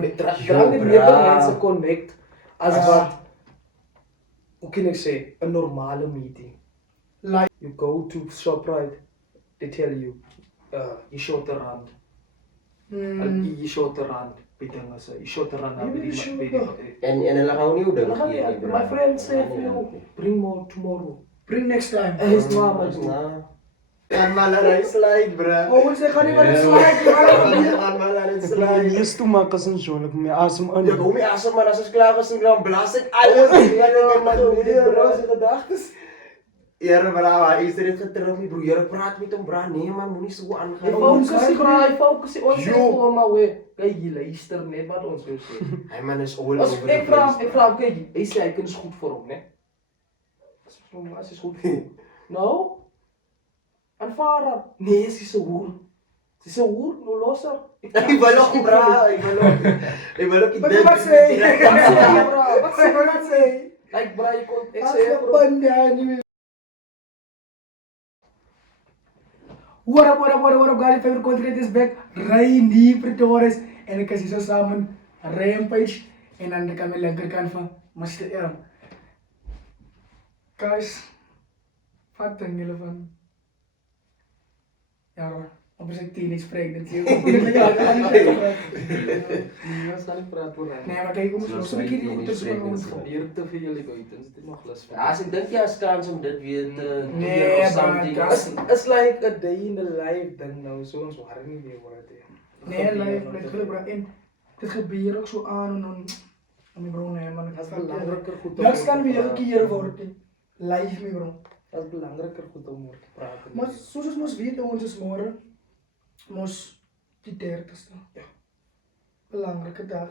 Met drang het meer mense connect as wat, hoe kan ek sê, 'n normale meeting. Like, You go to Shoprite, they tell you, you short the rand. You short the rand, biedinge se. You short the rand. En hulle gaan nie Hulle gaan nie, my friend said for you, bring more tomorrow. bring next time. Is mama. Kan maar laat slide, bro. Ons gaan nie wat slide Kan maar laat slide. Yes, toe maak as 'n show, ek my asem in. Ja, kom jy asem maar as ons klaar is dan blaas ek alles. Ek maar Bro, se gedagtes. Here bra, hy is dit getrou nie, bro. Here praat met hom, bra. Nee man, moenie so aangaan. Hy fokus ons sê kom maar we. Kyk jy luister net wat ons wil sê. Hy man is all As over. ek vra kyk, hy sê hy kan goed vir hom, né? As is goed vir hom. Nou? Aanvaar haar. Nee, sy is 'n hoer. Sy is 'n hoer, nou los haar. Hy wil ook bra, hy wil ook. Hy wil ook Wat wat sê? Wat sê Wat sê? Like bra, ek kon ek As sê jy panda nie. What up guys, favorite content is back. Rainy Pretoris en ek is hier so saam met Rampage en aan die kant linkerkant van Mr. L. Guys, wat dink julle van? Ja, op is ek teenage pregnancy. Ons gaan nie praat oor Nee, maar kyk, ons moet so 'n bietjie die goeie so van ons. gebeur te veel hier buite. Dit is nog lus vir. As ek dink jy as kans om dit weer te Nee, of something. man, It's like a day in the life ding nou, so ons worry nie meer oor dit nie. Nee, live, net gebeur en dit gebeur ook so aan en my bro nee man, Dit is belangriker goed niks kan weer gekeer word nie. Live my bro. Dit is belangriker goed om oor te praat. Maar soos ons mos weet, ons is môre mos die 30ste. Ja. Belangrike dag.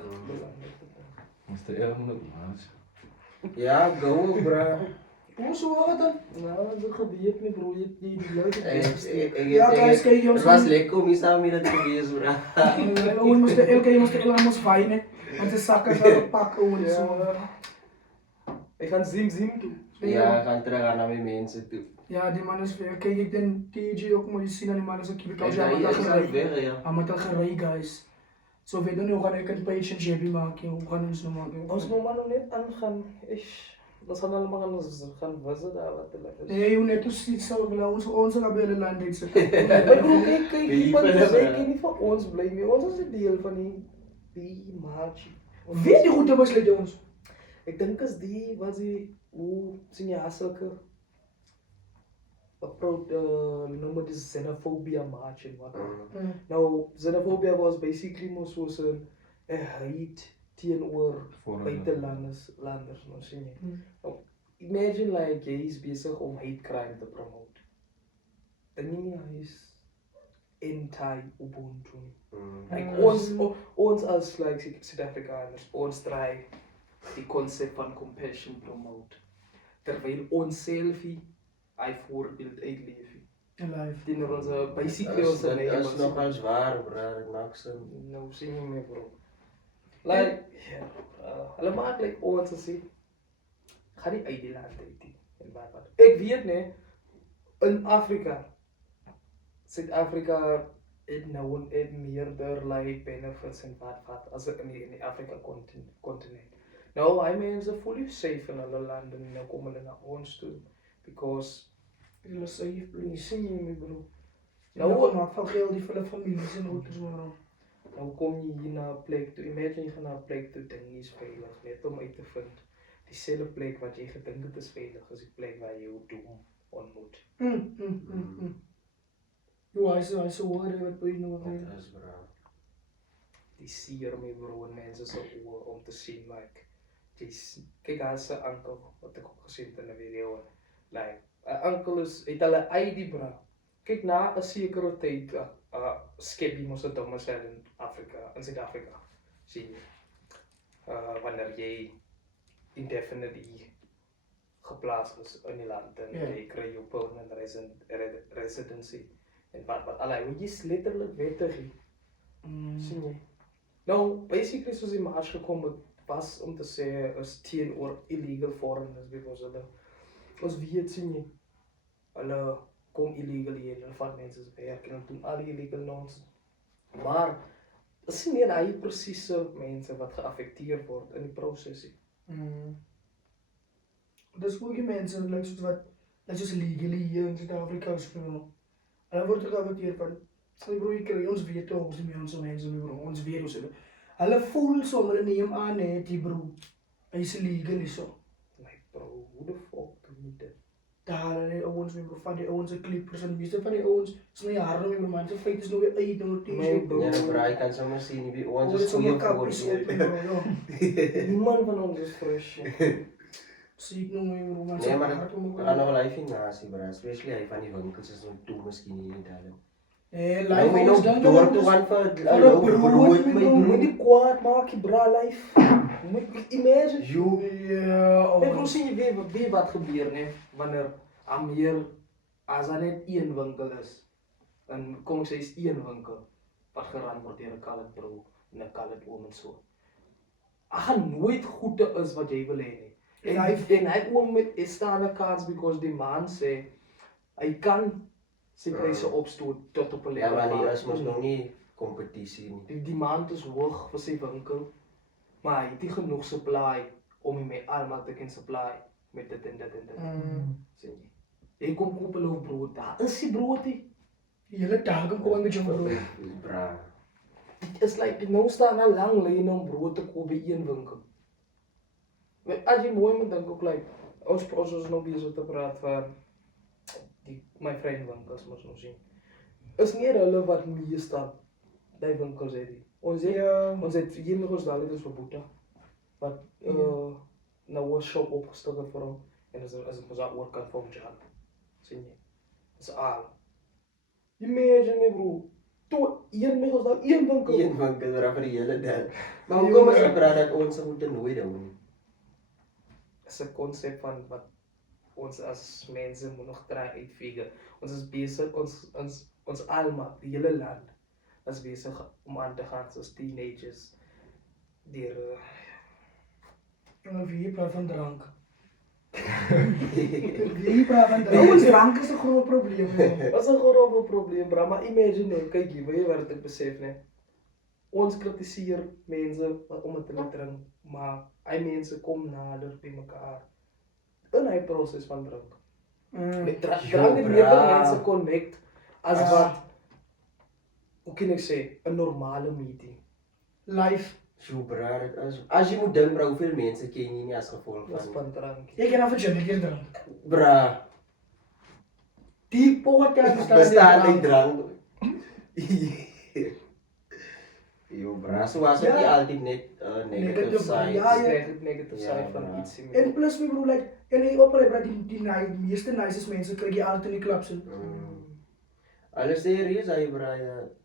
Mr. Ermond Maas. Ja, go bra. Hoe so wat dan? Nou, dit gebeur met bro, jy die leute. Ja, guys, kyk Het jongens. was lekker om hier saam met dit te wees, bra. Ons moes elke ons fyn, want se sakke sal pak ons so. Ek gaan zim toe. Ja, gaan terug aan na my mense toe. Ja, die man is weer. Kyk, ek den TG ook moet jy sien aan die man is 'n kibiek. Ek Ja, hy maar is al weg, ja. Amat al gery guys. So weet nou hoe gaan ek 'n patient JB maak, hoe gaan ons nou maak? Ons moet maar nog net aangaan. Ons gaan allemaal gaan visit daar wat hulle is. Nee, hoe net ons iets sal wil ons sal by hulle land dit se. Maar bro, kyk, iemand sê nie vir ons bly nie. Ons is 'n deel van die march. Wie die goeie besluit ons? Ek dink as die was die hoe sien jy sulke approach noem dit xenophobia march en wat. Nou xenophobia was basically mos soos 'n hate teenoor buitelanders nou sien jy. Nou, imagine like jy is besig om hate crime te promote. Dink nie hy is anti-Ubuntu nie. Like ons as like Suid-Afrikaners, ons try die konsep van compassion promote. Terwyl ons selfie hy voorbeeld uitleef. Live. Teenoor ons basically ons Dit is nogals waar, bra, niks. nou sien jy my bro. Like, hulle maak like ons sê, gaan nie uit die land uit nie. En wat. Ek weet nie, in Afrika, Suid-Afrika het nou meerder like benefits en wat as in die Afrika continent. Nou, hy mense voel nie safe in hulle land en nou kom hulle na ons toe because Hulle safe jy please. sien jy my bro. Nou maak van geld die vir hulle families en goeders maar. Nou kom jy hier na 'n plek toe, imagine jy gaan na 'n plek toe, dink jy is veilig, net om uit te vind. Dieselfde plek wat jy gedink het is veilig, is die plek waar jy jou doom ontmoet. Jo, hy so hoor wat jy nou wil. Dit is bra. Die sier my bro en mense se oë om te sien like kyk as 'n ankel wat ek ook gesien het in 'n video. Like 'n ankel is het hulle ID bra. Kyk na 'n sekere tyd skep jy mos 'n domicile in Afrika, in Suid-Afrika. Sien jy? Wanneer jy indefinitely geplaas is in die land en jy kry jou permanent residency en wat allei, jy is letterlik wettig hier. Sien jy? Nou, basically soos die mars gekom het, was om te sê is teenoor illegal foreigners because ons weet sien jy, hulle kom illegal hier, hulle vat mense werk en hulle doen al die illegal nonsense. Maar is nie meer hy presiese mense wat geaffekteer word in die proses nie. Dis ook die mense like soos wat like soos legally hier in Suid-Afrika speel. Hulle word geaffekteer van sê bro, jy kry ons weet ons nie meer ons mense nie bro. Ons weet ons hulle voel sommer in neem aan net die bro. Hy's legal so. Like bro, hoe the fuck doen jy dit? Daar hulle ouens weer bro van die ouens se klippers en meeste van die ouens sny hare nou weer man se feit is nou weer uit nou Nee, bro. Ja, bro, jy kan sommer sien wie ons Ons is is sommer goeie kappies op voor. bro. Ja. Niemand van ons is fresh. Sien nou weer bro man. Nee, maar dat gaan nog wel hy finasie, bro. Especially hy van die winkels is nog toe miskien nie in Italië. Eh, Nou my nog dan door toe gaan vir 'n Vir 'n lou brood, brood my my bro. Moet brood. nie kwaad maak, jy bra life. Moet imagine. Jo, Ja, Ek glo sien jy weet wat gebeur nee wanneer meer as daar net een winkel is. En kom ek sê is een winkel wat geran word deur 'n colored bro en 'n colored oom en so. Hy gaan nooit goede is wat jy wil hê nie. En hy oom met staan 'n kans because die man sê hy kan sy pryse opstoot tot op 'n ja, level. maar hier is mos nog nie kompetisie nie. Die demand is hoog vir sy winkel, maar hy het nie genoeg supply om hom met almal te kan supply met dit en dit en dit. Sien jy? Jy kom koop 'n loaf brood, daar is die brood nie. Die hele dag kom met jou bro. Bra. Dit is like nou staan 'n lang lyn om brood te koop by een winkel. Maar as jy mooi moet dink ook like ons is nou besig te praat van my vriend winkels mos nou sien. Is nie hulle wat meestal daai winkels het nie. Ons het hier ons daar dit is vir Boeta. Wat nou 'n shop opgestel het vir hom en as ons daar oorkant van Jan. Sien jy? Dis al. Imagine my bro. Toe een mens daar een winkel. Een winkel waar vir die hele dag. Maar hoekom is dit praat dat ons moet nooit hou nie? Is 'n konsep van wat ons as mense moet nog try uitfigure. Ons is besig ons almal, die hele land is besig om aan te gaan soos teenagers deur En wie praat van drank? Wie praat van drank? Ons drank is 'n groot probleem. was 'n groot probleem, bra, maar imagine nou, kyk hier, weet jy wat ek besef nee. Ons kritiseer mense omdat hulle drink, maar hy mense kom nader by mekaar in hy proses van drink. Met drank het meer mense connect as wat hoe kan ek sê 'n normale meeting. Life. So bra, dit is as jy moet dink bra, hoeveel mense ken jy nie as gevolg Was van van drank. Ek ken af en toe keer drank. bra. Die podcast Bestaan uit drank. Jo bra, so was dit nie altyd net negative Negative, sides. ja, ja. Negative Ja, side van bra. iets. En plus my bro like en hy oprei bra die meeste nicest mense kry jy altyd in die klub se. Alles serieus hy bra,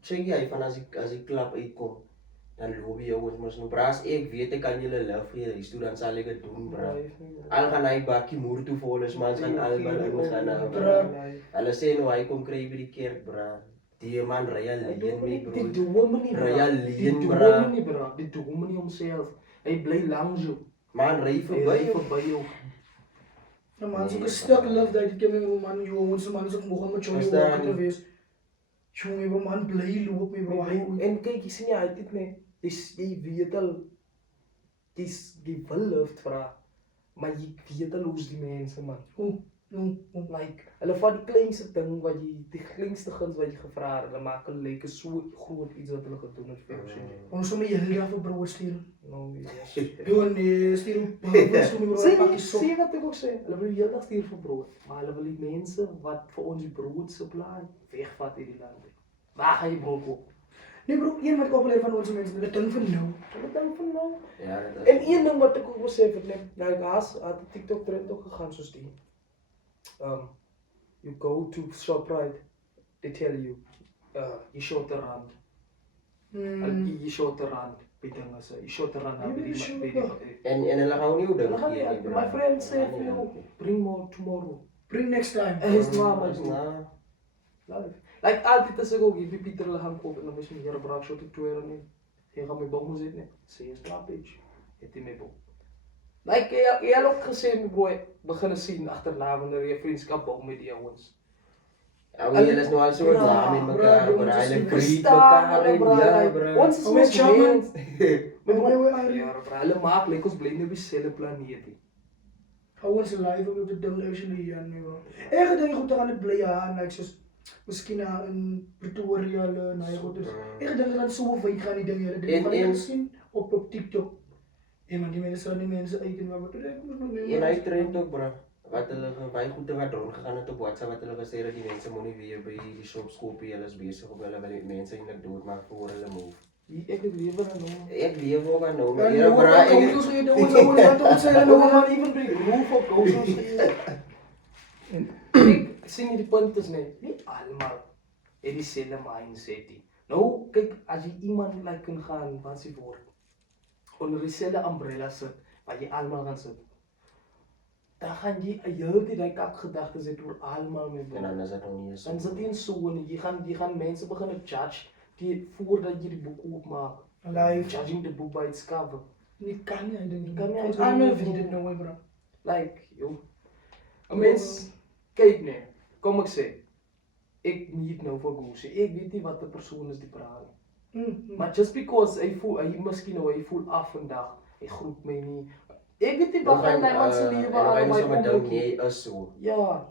check jy van as die klap uitkom. Dan loop jy ons mos nou bra, as ek weet ek kan julle lief gee, hy stoel dan sal ek dit doen bra. Al gaan hy bakkie moer toe vol is man gaan almal ingaan nou bra. Hulle sê nou hy kom kry by die kerk bra. Die man ry alleen mee bro. Die dominee Ry alleen Die bra. dominee bra. Die dominee homself. Hy bly langs jou. Man ry Hy verby ry jou. verby jou. Nou man, so 'n stuk love dat ek my man jou ons man so moeg met jou Verstaan. te wees. Jou my bro man bly loop my bro hy En kyk, jy sien jy hy dit net. Jy weet al die wil lift vra. Maar jy weet al hoe's die mense man. Like, hulle vat die kleinste ding wat jy, die kleinste guns wat jy gevra het, hulle maak hulle lyk so groot iets wat hulle gedoen het vir jou sien jy. ons sommer hele dag vir brood stuur. Nou yes. Doen nee, stuur brood so my bro pakkie so. Sê wat ek ook sê, hulle wil heeldag stuur vir brood, maar hulle wil die mense wat vir ons die brood supply wegvat hierdie land. Waar gaan jy brood koop? Nee bro, een wat ek opleer van ons mense, dit ding van nou. Hulle dink van nou. Ja, dit is. En een ding wat ek ook wil sê vir net, nou ek het TikTok trend ook gegaan soos die. You go to Shoprite, they tell you, you short the rand. You short the rand, by dinge sê, you short the rand by die. En hulle gaan nie hoe dink Hulle gaan gee nie nie, bra. my friend said for you, bring more tomorrow. Bring next time. En is waar my Dis bro. na. Live. Like altyd as ek ook hier by Pieter hulle gaan koop en dan is my here braak shot te tweede nie. Jy gaan my bom moet net. Sê is klaar bitch. Het jy my bom. Like jy het ook gesê my bro begin sien agterna wanneer jy vriendskap bou met die ouens. Hulle is nou al so klaar met mekaar, bro, bro. ons is Hulle nie greet verstaan, mekaar en bro, ja, like, bro. Ons is Oh, met ons Chapman. mens. Why, Ja, bro, hulle maak like ons bly nie op dieselfde planeet nie. Ouens live op die ding actually hier nie bro. Ek gedink goed gaan dit bly aan like soos miskien in Pretoria hulle en hy goed is. Ek gedink dat so wyd gaan die ding hele ding van En- ek sien op TikTok. Man, die mense sal die mense uit en wat ek moet nog En hy trend ook, bro. Wat hulle baie goede wat rondgegaan het op WhatsApp wat hulle gesê dat die mense moenie weer by die shops koop nie. Hulle is besig om hulle wil die mense eintlik doodmaak voor hulle move. Ek het lewe dan nou. Ek leef ook aan nou, Ja, maar nee, ja, bro. ons sê dit ons wat ons sê No hulle man even break roof op goals. En ek sien die punt is net nie almal het dieselfde mindset nie. Nou kyk as jy iemand like kan gaan wat se woord onder dieselfde umbrella sit waar jy almal gaan sit. Dan gaan jy 'n hele tyd daai kak gedagtes het oor almal met En dan is dit nog nie eens. dan sit jy in so en jy gaan mense begin judge die voordat jy die boek oopmaak. live. Judging the book by its cover. Nie kan nie, ek dink. Kan nie, Ons ek almal weet weet nie. dit nou, bro. Like, joh. 'n mens kyk nee. Kom ek sê. Ek meet nou vir Goose. Ek weet nie wat 'n persoon is die praat nie. Maar just because hy miskien nou hy voel af vandag. Hy groet my nie. Ek weet nie wat in my man se lewe aan aan my my ding kom nie is so. Ja.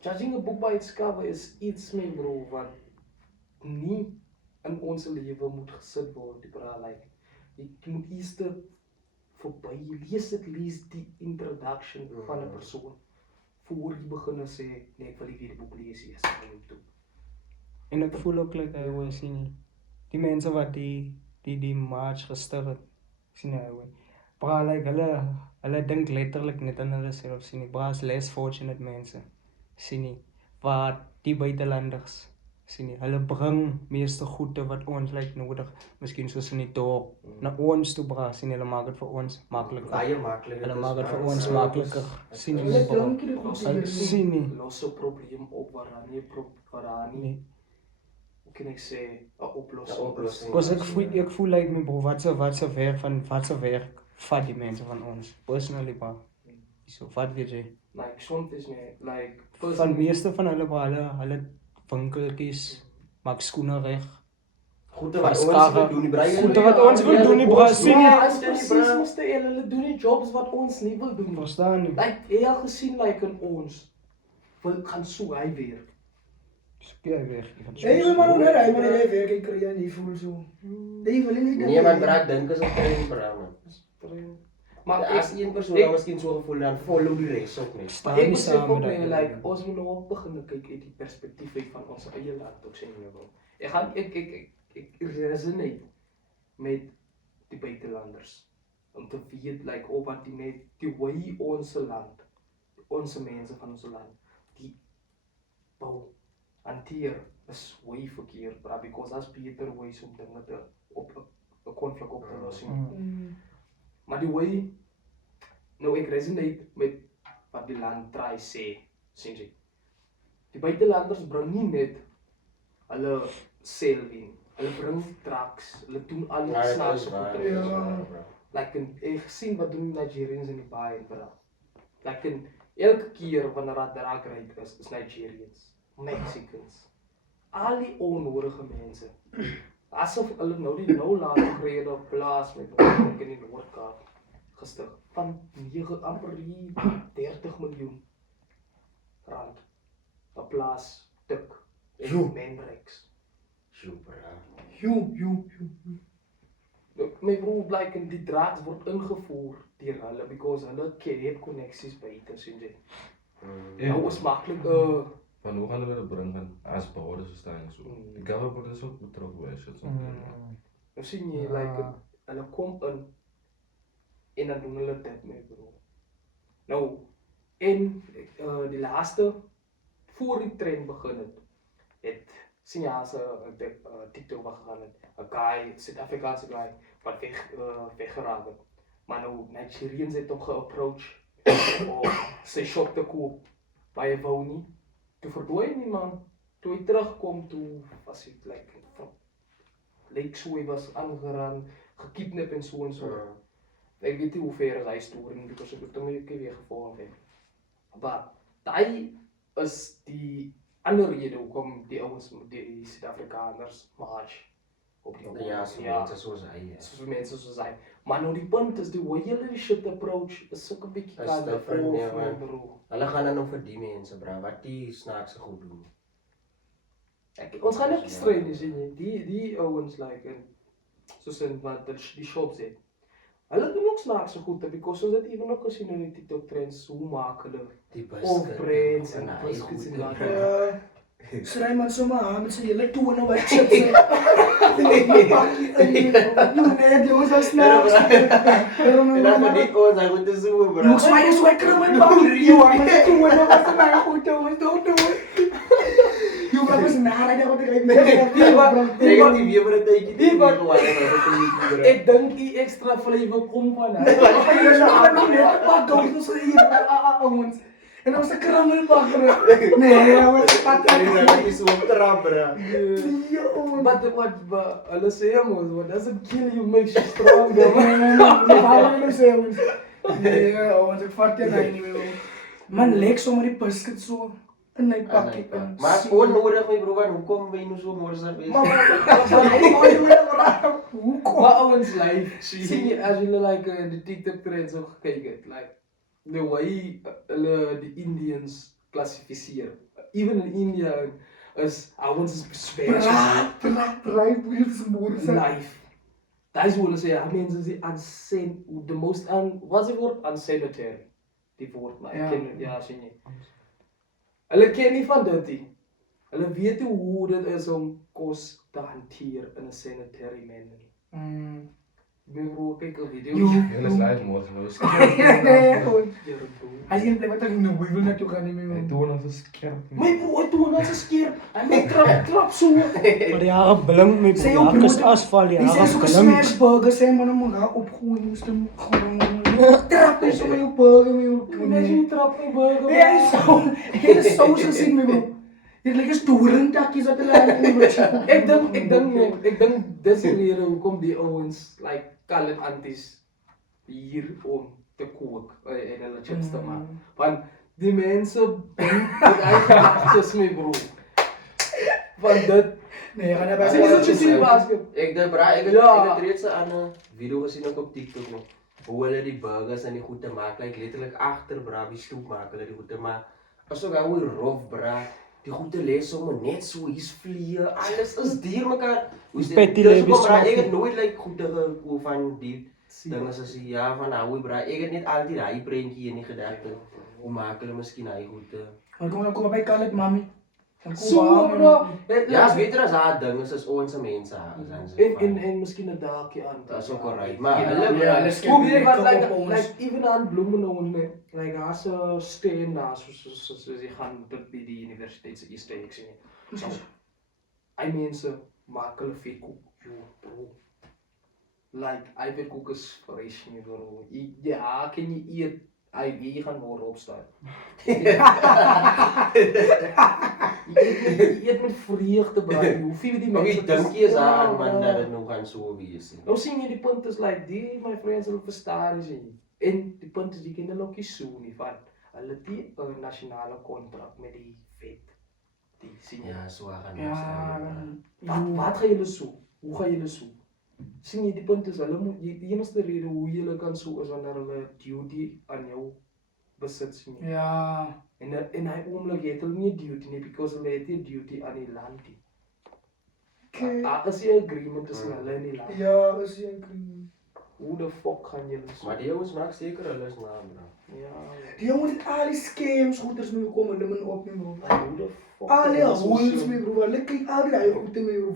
Judging a book by its cover is iets my bro wat nie in ons lewe moet gesit word die praat like. Jy moet eers verby lees at least die introduction van 'n persoon voor jy begin sê nee ek wil nie weer die boek lees nie, ek moet toe. En ek voel ook like hy was sien die mense wat die march gestig het sien hy hoe bra like hulle dink letterlik net aan hulle self sien nie bra is less fortunate mense sien nie wat die buitelanders sien nie hulle bring meeste goede wat ons like nodig miskien soos in die dorp na ons toe bra sien hulle maak dit vir ons makliker Baie maklik. hulle maak dit vir ons makliker sien nie Hulle bra dink dit goed Hulle hier. sien nie Los so probleem op waar daar nie nee. hoe kan ek sê 'n Ja, oplossing oplossing. Kos ek voel like my bro wat se werk vat die mense van ons personally bro so wat weet jy like soms is nie like van meeste van hulle bro hulle winkeltjies maak skoene reg Goede wat Vas ons karre. wil doen, die brein. Goede wat ons wil doen, die bra, sien jy? Ja, is presies moeste hulle doen die jobs wat ons nie wil doen nie. verstaan nie Like jy al gesien like in ons wil gaan so hy weer. skei weg Hey, maar nou hy maar hy werk hy kry en hy voel so. Hy wil nie Nee man, bra, dink is op trein bra man. Maar As een persoon dan miskien so gevoel dan follow die res ook net. staan ek nie besef saam ook met nie, daai like ons moet nou ook begin kyk uit die perspektief uit van ons eie land ook sê nie wel. Ek resonate met die buitelanders om te weet like op wat die net die way ons land, ons mense van ons land, die bou hanteer is way verkeerd, bra, because as beter ways om dinge te op 'n konflik op te los. Maar die way nou ek resonate met wat die land try sê, sien jy. Die buitelanders bring nie net hulle selwin, hulle bring trucks, hulle doen al die snaakse goede. Ja. Like ek sien wat doen die Nigerians in die baie bra. Like elke keer wanneer daar drag ry is Nigerians, Mexicans, al die onnodige mense. Asof hulle nou die nou laat gekry op plaas met ek in die Noord-Kaap gestig van 9 amper 30 miljoen rand. 'n plaas dik in Menrex. Super. My broer blyk en die draad word ingevoer deur hulle because hulle het koneksies buite sien jy. Nou is maklik Van hoe gaan hulle dit bring van as behoorde so staan so. Die government is ook betrokke by shit so. nou sien jy like hulle kom in en dan doen hulle dit my broer. Nou en die laaste voor die trend begin het sien jy as 'n TikTok gegaan het 'n guy, Suid-Afrikaanse guy wat weggeraak het. Maar nou Nigerians het hom geapproach om sy shop te koop by 'n wou nie. Toe verdwyn nie man. Toe hy terugkom toe was dit lyk so hy was aangeraan, gekidnap en so en so. Ek weet nie hoe ver is hy storie nie, because ek het hom nie weer gevolg het. Maar daai is die ander rede hoekom die ouens met die Suid-Afrikaners march op die oorlog. Ja, so mense soos hy. Soos mense soos hy. Maar nou die punt is die hoe julle die shit approach is so 'n bietjie Is kind of different, nee, off, man. bro. Hulle gaan dan nou vir die mense, bra, wat die snaakse goed doen. Ons gaan net stryd nie sien jy. Die ouens like in soos in wat die shops het. Hulle doen ook snaakse goed because ons het even ook gesien in die TikTok trends hoe maak hulle Die of brands en hy biscuits en goed. dat. Schrijf maar zomaar aan met z'n hele tonen wat chips zijn. Nee, jongens, dat is snel. En dan maar niet ons, hij moet te zoeken, bro. Jongens, maar je is wekker met bang. Jongen, met tonen, wat is mij goed, jongens, don't do it. Jongen, dat is naar, dat ik Ik heb die weer voor een tijdje Die wat- gewoon. Ek dink die extra flavor kom van hy. En dan was de krammelbakker. Nee, jongens, wat Dat is zo'n trap, bro. But hulle sê mos, what doesn't kill you makes you stronger. Nee, want ik vat je nou niet meer. Man, leek zomaar die biscuit zo. En hij pak je. Maar het is onnodig, mijn bro, want hoe kom je nu zo morgen wees? Maar ouens live, sien jy as julle like die TikTok trends ook gekyk het, like the way hulle die Indians klassifiseer. Even in India is ouens is special. Knife. That is what hulle sê, I mean, the most what's the word? Unsanitary. Die woord, maar ek ken, ja, sien jy. Hulle ken nie van dit nie. Hulle weet nie hoe dit is om kos te hanteer in 'n sanitary manner. Mijn bro, kijk een video. Julle is live morgen, nou is Als je in plek wat ik nu wil naartoe gaan, niet Hy meer. doen as 'n skerp. Mijn bro, hij doet als een skeer. Hij maakt trap zo. Maar die jare blink met Sê die jou jare is broer- asfal, die Die zijn jare zo'n blink. smash burgers, hè, maar dan moet je opgooien, moest hem gewoon trappen zo met je burger, met je Als je niet trap in burger. Ja, zo. Hele saus gezien, mijn bro. Dit ligt eens toerentakjes uit de lijn. Ik denk, dat is de reden hoekom die ouens, like, kallen antis hier om te koken en hulle chips te maken. Want die mensen denken dat hij gedacht mijn bro. Van dat. Nee, ga naar bij Zie je dat je ziet basket? Ik heb reeds aan een video gezien ook op TikTok nog. Hoe hulle die burgers en die goed te maken, like letterlijk achter bra, die stoep maken hulle die goed te maken. Als ook hoe rof bra, die goed te lezen om net zo is vliegen, alles is dier mekaar. Hoe is dit? Petty Dus levens bra, ik smaak. heb nooit like goed te gekoe van die dingen as ja van hoe bra, ik heb niet altijd die prentje in die gedachte. Hoe maken hulle misschien hy goed te. Dan kom bij Khaled, mami. Dan kom Zo bij bro. Ja, is beter as haar dingen soos onze mense. En misschien een daakje aan. Dat is ook alright, maar Ja, hulle ja, hulle skep Hoe weet die wat, make-up op ons. like even aan bloemen nou, nee. Like as een steen daar, soos die gaan tot by die universiteit se Easter eggs nie. So, hy mense maak hulle vetkoek, yo bro. Like, hy vetkoek is fresh nie bro. Ja, kan jy eet, hy gaan môre opstaan. Jy eet met vreugde bro. Hoeveel die Maar mense wie dink jy is aan man dat dit nou gaan so wees? Nou sien jy die punt is like die my friends hulle verstaan is nie. En die punt is die ken hulle ook nie so nie van hulle het die 'n nasionale kontrak met die vet. Die sien jy. Ja, so gaan Ja, Wat gaan julle so? Hoe gaan julle so? Sien jy die punt is hulle moet die enigste rede hoe julle kan so is wanneer hulle duty aan jou besit sien jy. ja. En hy oomblik het hulle nie duty nie because hulle het nie duty aan die land nie. Okay. Daar is 'n agreement tussen hulle en die land. Ja, is je Hoe the fuck gaan julle so? Maar die jongens maak seker hulle is naam bro. Ja. Die jongen het al die scams, goeders mee komen, hulle moet op mee bro. Hoe the fuck? Al die is so holes slim? mee bro, hulle kyk al die goede mee bro,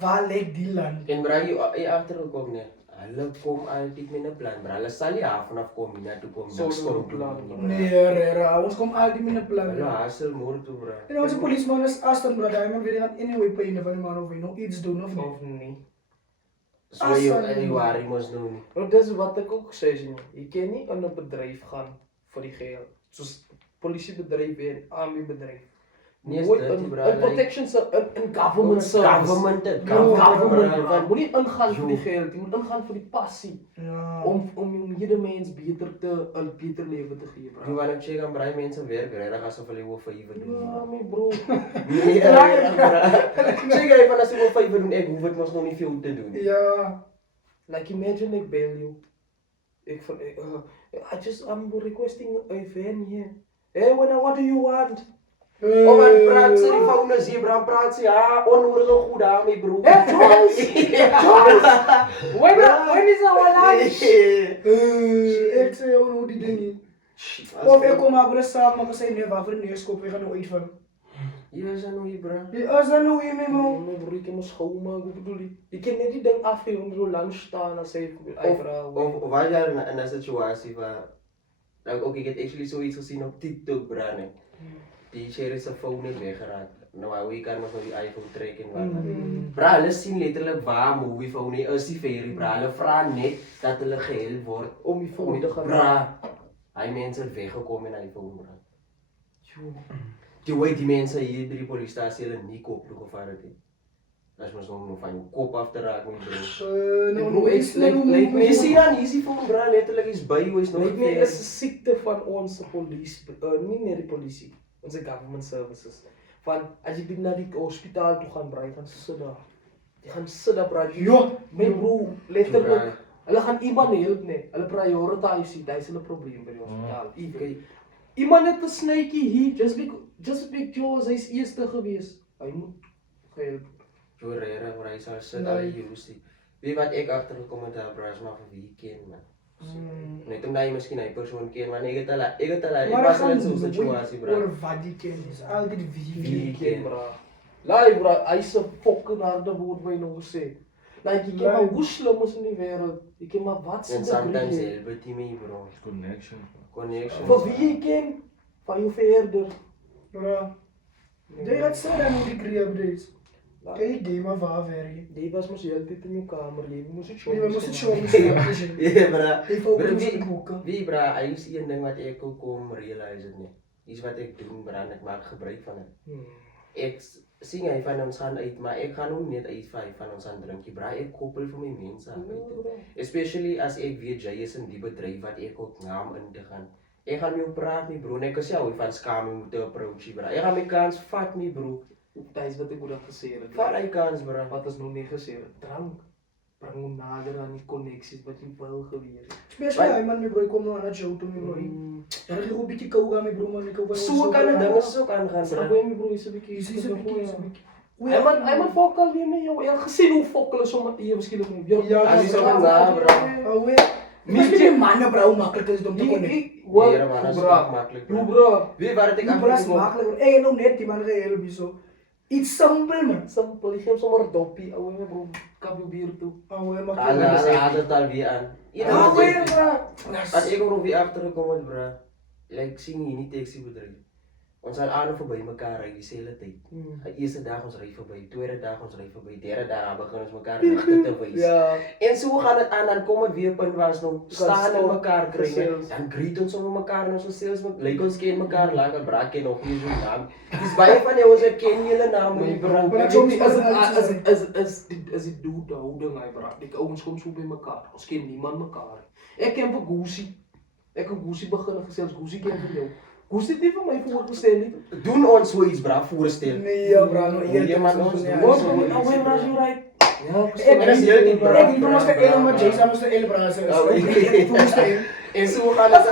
waar ligt die land? En bra jy agtergekom nee. Hulle kom altyd met 'n plan, bra. Hulle sal nie af vanaf kom nie, toe kom Sonder niks kom een plan, doen nie, bra. bra. Nee, ons kom al die met een plan. Hulle hassel môre toe bra. En onze policeman is Aston bro, hij moet weer aan anyway pijn van die man of hij nog iets doen of niet. Of nie. So jy worry mos nou nie. Nou dis wat ek ook sê sien jy kan nie in 'n bedryf gaan vir die geld. Soos polisiebedryf en army bedryf. Nie is Nooit dit nie, bra. in protection in government service. Government, Government, bra. man. Moenie ingaan vir Jo. die geld, jy moet ingaan vir die passie Ja. om jou medemens beter 'n beter lewe te gee, Die bro. wanneer check aan braai mense werk regtig asof hulle oor 5 doen. Ja, my bro. Nee, regtig, bra. Check hy van as ek oor 5 doen, ek hoef dit mos nog nie veel te doen. Ja. Like imagine ek bail you. I'm requesting a van here. Hey, what do you want? Oh man, praat sy die foune is hier, bra, praat sy, ja, onnodige goed daarmee, bro. Hey, Jones! Jones! When is our lunch? Ek sê jou nou die ding nie. Of ek kom maar vir 'n saak, maar gesê nee, waarvoor nee skop, ek gaan nou uitval. Jy is nou hier, bra. Die as dan nou hier my mo. My bro, ek moet gou maak, hoe bedoel jy? Ek kan net die ding afgee om so lunch staan en sê Of waar jy in 'n situasie waar like ook ek het actually so iets gesien op TikTok, bra, nee. Die share se foon net weggeraak. Nou hy kan mos nou die iPhone trek en wat. Bra, hulle sien letterlik waar movie foon nie is die ferry, bra. Hulle vra net dat hulle gehelp word om die foon te gaan. bra. Hy mense het weggekom en hy foon, bra. Jo. Die weet die mense hier by die polisiestasie hulle nie kop toe gevaar het nie. Dat is mos nog van jou kop af te raak, my bro. Nou bro, is Jy sien dan hier is die foon, bra, letterlik is by jou is nog Lyk my is 'n siekte van ons polisie, nie net die polisie, ons government services. Van as jy na die hospitaal toe gaan braai, gaan sit daar. Jy gaan sit daar braai. Ja, My bro, letterlik. Hulle gaan iemand help net. Hulle prioritize dit. Dis hulle probleem by die hospitaal. Iemand het 'n snytjie hier, just because hy's eerste gewees. Hy moet gehelp. Jo rare, bra, hy sal sit daar hier hoesie. Wie wat ek agtergekom het daar, bra, is maar vir wie ken, man. Net omdat jy miskien hy persoon ken, maar ek was in so 'n situasie, bra. Oor wat die ken is, altyd wie Wie ken, bra. Laai, bra, hy's 'n fucking harde woord by nou gesê. Like, jy ken maar hoe slim is in die wêreld. Jy ken maar wat se En sometimes help it me, bro. Connection. Connection. vir wie jy ken, van jou verder. Bra. Jy het sê dan hoe die creatives. Kyk, jy maar waar werk. Jy was mos heeltyd in jou kamer, jy moes dit Jy moet dit show Ja, bra. Jy fokus Bro, op wie- die boeke. Wie, bra, hy is een ding wat ek ook kom realize dit nie. Dis wat ek doen, bra, en ek maak gebruik van dit. Ek sien hy van ons gaan uit, maar ek gaan ook net uit van ons aan drinkie, bra. Ek koppel vir my mense aan. Especially as ek weet jy is in die bedryf wat ek ook naam in te gaan. Ek gaan met jou praat, my bro, en ek is jou van skaming moet approach, bra. Ek gaan my kans vat, my bro. Dis wat ek moet gesê het. Vat hy kans, bra. Wat is nog nie gesê het. Drank bring hom nader aan die koneksies wat jy wil gewees het. Especially hy man my bro, kom nou aan 'n show toe my bro. Ja, ek loop 'n bietjie kou gaan my bro, man, ek kou. So kan dit dinge so kan gaan, Sê bra. goeie my bro, is 'n bietjie Dis 'n bietjie. Hy man fokal weer met jou. Jy het gesien hoe fokal is om hier miskien nie. Ja, As jy so van daar, bra. Ouwe. Mens jy manne bro maklik is om te kon. Here man, as bra. maklik. Hoe bra. Wie wat het ek Die bras agtergekom? maklik. Ek nou net die man gehelp hierso. Iets simpel man. Simpel, jy gee sommer doppie, ouwe my bro. Kap jou bier toe. Ouwe, maar Alle het al weer aan. Ouwe, bra. As ek ook weer agtergekom het, bra. Like sien hier nie taxi bedryf. Ons sal aan verby mekaar ry dieselfde tyd. Die eerste dag ons ry verby, tweede dag ons ry verby, derde dag begin ons mekaar rigting te wys. Ja. En so gaan dit aan, dan kom dit weer punt waar ons nou staan en mekaar kry. gesels. Dan greet ons sommer mekaar en ons gesels met lyk ons ken mekaar, lekker bra ken nog nie so naam. Dis baie van jou ons ken julle name nie, bro. Maar As dit doet de houding hy bra. Die ouens kom so by mekaar. Ons ken niemand mekaar. Ek ken vir Goosey. Ek het Goosey begin gesels. Goosey ken vir jou. Goosey het nie vir my voorgestel nie. Doen ons so iets bra voorstel. Nee, ja, bra, nou Ja, maar ons doen Wat so kom iets, nou weer bra. as jy ry? Ja, Ek is heel die bra. Ek moet maar een met Jason moet een bra se. Ek moet een. En so gaan dit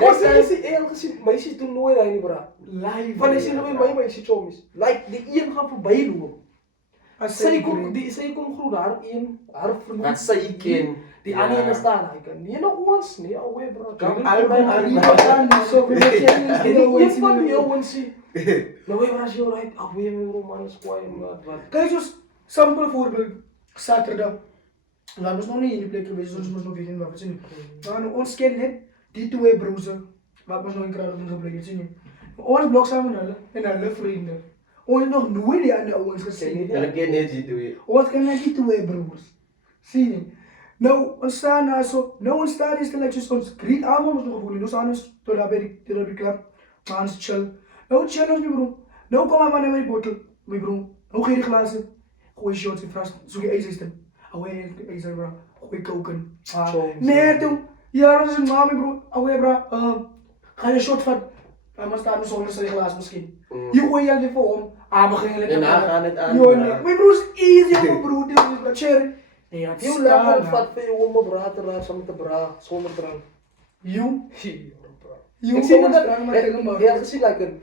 Wat sê jy al gesien? Meisies doen nooit hy nie bra. Live. Van as jy nou my meisie chommies. Like die een gaan verbyloop. Sy kom groet haar haar vriend. Wat sy ken. Die ander een staan hy kan. Nie nou ons nie, ouwe bro. Kom albei aan so wie weet jy Die een van die ouens sê. Nou weer as jy ry, ag weer my man is kwaai wat. Kyk soos simpel voorbeeld Saterdag. Laat ons nog nie in die plek gewees ons moet nog weet wat sien. Maar nou, ons ken net die twee broers wat ons nog in Kraaienberg gebly het sien nie. Ons blok saam met hulle en hulle vriende. Ons het nog nooit die ander ouens gesien nie. Hulle ken net die twee. Ons ken net die twee broers. Sien jy? Nou, ons staan daar so, nou ons staan hier stil, like, soos ons greet almal ons nog gevoel, ons aan ons tot daar by die club, maar ons chill. Nou chill ons, my bro. Nou kom my man met die bottel, my bro. Nou gee die glazen. Gooi shots in vast, zoek je ijzer. Away, ijzer, bro. Gooi koken. Nee, toen. Ja, dat is een mami, bro. Away, bro. Ga je shot van. Hij mag staan zonder zijn glaas misschien. Je gooi je even voor hem. Begin je lekker. En dan gaan het aan. Mijn broer is easy, mijn broer. Die is wat cherry. Nee, het is Heel langer vat vir jou om 'n braad te raak saam met 'n braad sonder drank. You. Ik zie dat jy het gesien like 'n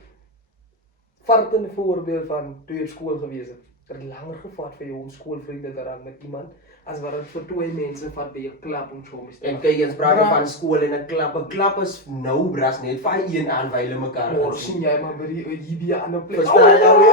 vartende voorbeeld van toe jy op skool gewees het. Het het langer gevat vir jou om skoolvriende te raak met iemand as wat dit vir twee mense vat by 'n klap om chomies te En maak. kyk eens praat van skool en 'n klap. 'n Klap is nou bras net van een aan wyle mekaar. Hoor, sien jy maar by die by 'n ander plek. Verstaan jy hoe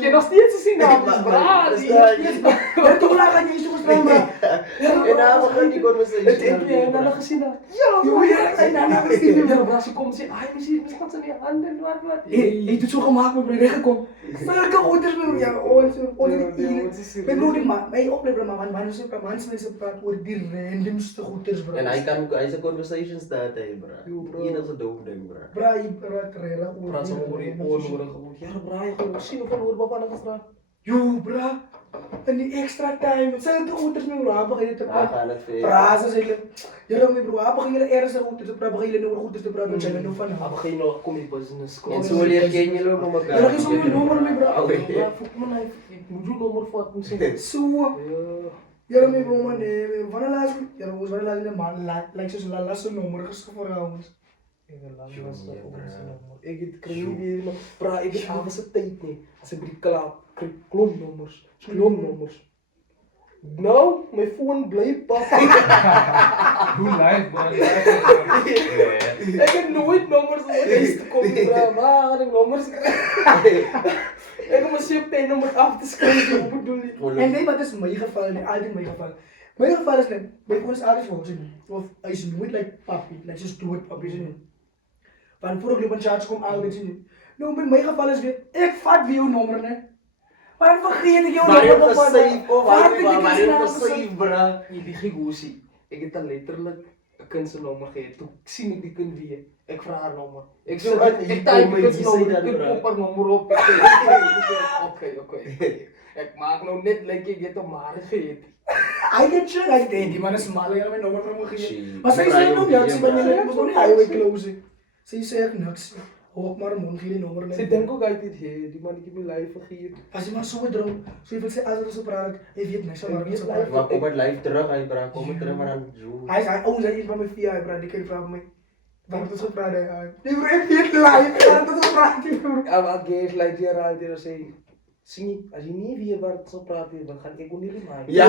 Jy nog steeds sien nou, dis braad. Maar toen lag ik niet zo gestaan, maar. En dan begin die conversation. Het heb jy en hulle gesien dat? Ja, braas kom sê, "Ai, mens gaan aan die hande en wat." Hij doet zo gemaakt met mijn regen kom. Zulke goeders met ja, mijn broer die man, mijn oplever man, mensen praten over die randomste goeders, bro. En hy se conversation start hy, bro. Enige dope ding, bro. Bra, je praat rela Praat so oor die onnodige goed. Ja, braai, jy sien hoe van oor papa na gestraat. Yo, bra. En die extra time, zulke goeders met bro, begin je te Ja, praten. gaan het vir. Praat ze zeggen, ja, mijn broer, begin je ergens goeders te praten, begin je over goeders te praten, want jij bent nog van. Begin jy nog kom die business. En so leer ken julle ook mekaar. Ja, dat is ook een nummer, mijn bro. Ja, voek my nou, ek moet jou nommer vat en sê. Zo. Ja, mijn broer, man, nee, van de laatste, ja, ons van de laatste man, lijkt zo'n laatste nummer geschoren, jongens. Ek het kry nie weer nog. Bra, ek het alweer se tyd nie. As ek by die klomp nommers. Nou, my foon bly pap. Hoe live, man. Ek het nooit nommers op die lijst gekom, bra. Maar ek nommers kry. Ek moet sy pen om het af te skryf, hoe bedoel jy? En weet wat is mijn geval, nee, altijd mijn geval. Mijn geval is net, mijn broer is altijd volgens mij. Of hij is nooit like papi, like just dood papi zien. Want voor ik loop een charge kom altijd zien. Nou, met mijn geval is weer, ik vat weer jouw nummer, nee. Maar dan vergeet ik jouw Maar nummer. jy gesave, of Vat wat ik maar die jy naam gesave, bro. Jy die gegoesie. Ek het al letterlijk 'n kind se nommer gehad. Toe sien ek die kind weer. Ek vra haar nommer. Ek sê So wat, ek jy typ kom die met kind se die nommer, sê dan, ek bro. kop haar nommer op. Okay. Ek maak nou net like ek het hom maar gehet. Hij kan check, hij denkt, die man is mal, hij mijn nummer van me gegeven. Shit. Maar zij zei nog niks, Bro. want je moest nog niet highway closen. Zij zei echt niks. Hoop maar een mond, geen nummer. Sy dink ook hy het die man het my lyf vergeet. Als je maar zo dronk, zo wil ze als er zo praat, hij weet niks, maar weet Maar kom het live terug, hy bra, kom het terug maar dan zo. Hij zei, oh, zij is van mijn via, hij praat, die kan je vragen van mij. Waarom het zo praat, hij? Die bro, ik weet live, waarom het zo praat, die bro. Ek gee like hier al hier sê sien as jy nie weet wat so praat nie, dan gaan ek ook nie remind. Ja.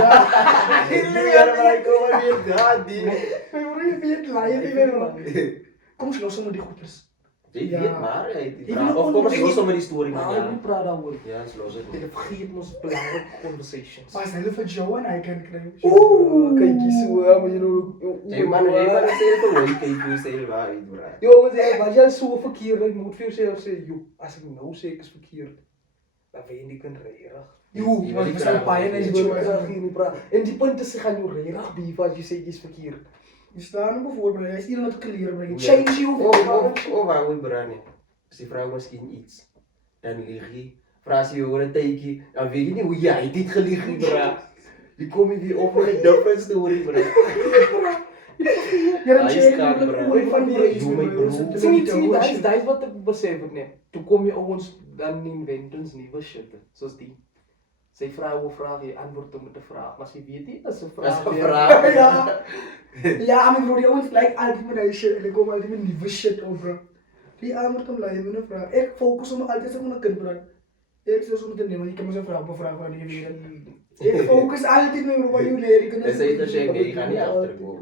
Ja, maar ek kom weer daar die. Mijn bro, je weet live, die bro. Kom eens los met die goeders. Jy Ja. weet maar hy het die Ek vraag. wil Of kom ons ook- los sommer die storie Maar maar ek ja. moet praat daaroor. Ja, ons los dit. Ek vergeet ons belangrike conversations. Maar hij voor Joe en hij kan krijgen. Kyk hier so, maar jy nou. Jy man, jy maar sê vir hoe kyk hoe sê waar uit bra. Jongens, wat jy so verkeerd, ek moet vir jouself sê, joh, as ek nou sê ek is verkeerd, dan weet jy nie kan regtig. Joe, want we zijn bij en Jy hij wil zit graag zo. hier nie praat. En die punt is sy gaan jou regtig beef as jy sê jy is verkeerd. Je staat nu bijvoorbeeld, hij is hier om het te kleren brengen. Ja. Change you Of waar moet bra nie. As die vrou miskien iets dan lieg jy. Vra as jy hoor 'n tydjie, dan weet jy nie hoe jy dit gelieg het bra. Jy kom hier weer op met 'n different story bra. Ja, dan Hij is check kaak, je bro. ooit van die Doe my bro. Sien nie, dat is wat ek besef het nie. Toe kom jy ouens dan inventings nuwe shit, soos die. Sy vra hoe vraag jy antwoord om met 'n vraag, maar jy weet nie as 'n vraag. As 'n weer- vraag. Ja. Ja, mijn broer, die jongens lijkt altijd met die shit. En ik kom altijd met nieuwe shit op, bro. Die aanbod om lui met een vraag. Ik focus om altijd op mijn kind, bro. Ik zou zo moeten nemen, ik kan me zo'n vraag bevragen van die weer. Ik focus altijd met wat je leert. Dis uit as jy jy gaan nie agterkom.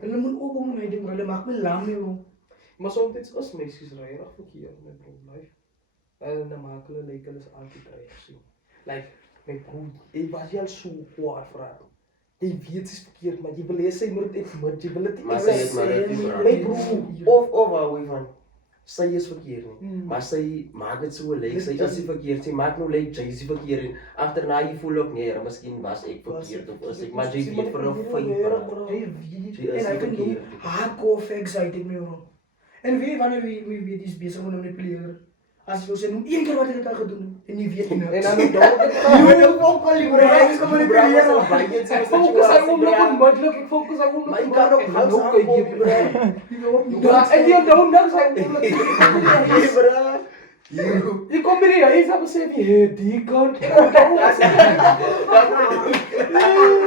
En dan moet ook om mijn ding, bro. Dat maakt me lam, bro. Maar soms is meisies regtig verkeerd met probleem. En dan maak hulle lyk hulle is altyd reg sien. Like my broer, hy was jy al so kwaad vir haar. Jy weet sy's verkeerd, maar jy wil hê sy moet dit moet jy wil dit Maar sy het maar dit nie, bro. My broer, Of hou van sy is verkeerd nie. Hmm. Maar sy maak dit so lyk sy is nie verkeerd. Sy maak nou lyk jy is verkeerd en agterna jy voel ook nee, miskien was ek verkeerd of is ek maar jy weet vir 'n fyn bro. Hey, Die wie? is En hij kan verkeerd. doen hardcore facts uit dit, bro. En weet je wanneer wie is bezig met manipuleren? Als je wil zeggen, noem één keer wat ik het al gedaan heb. En je weet niet. En dan ook dood. Je ook al je brein is manipuleren. Ek fokus hy hom onmiddellik, ek fokus hy hom Maar je kan ook niks aankomen, bro. En jy onthou niks hy onmiddellik. Nee, bro. Jy kom hier, hy het besef jy die kant. Ek onthou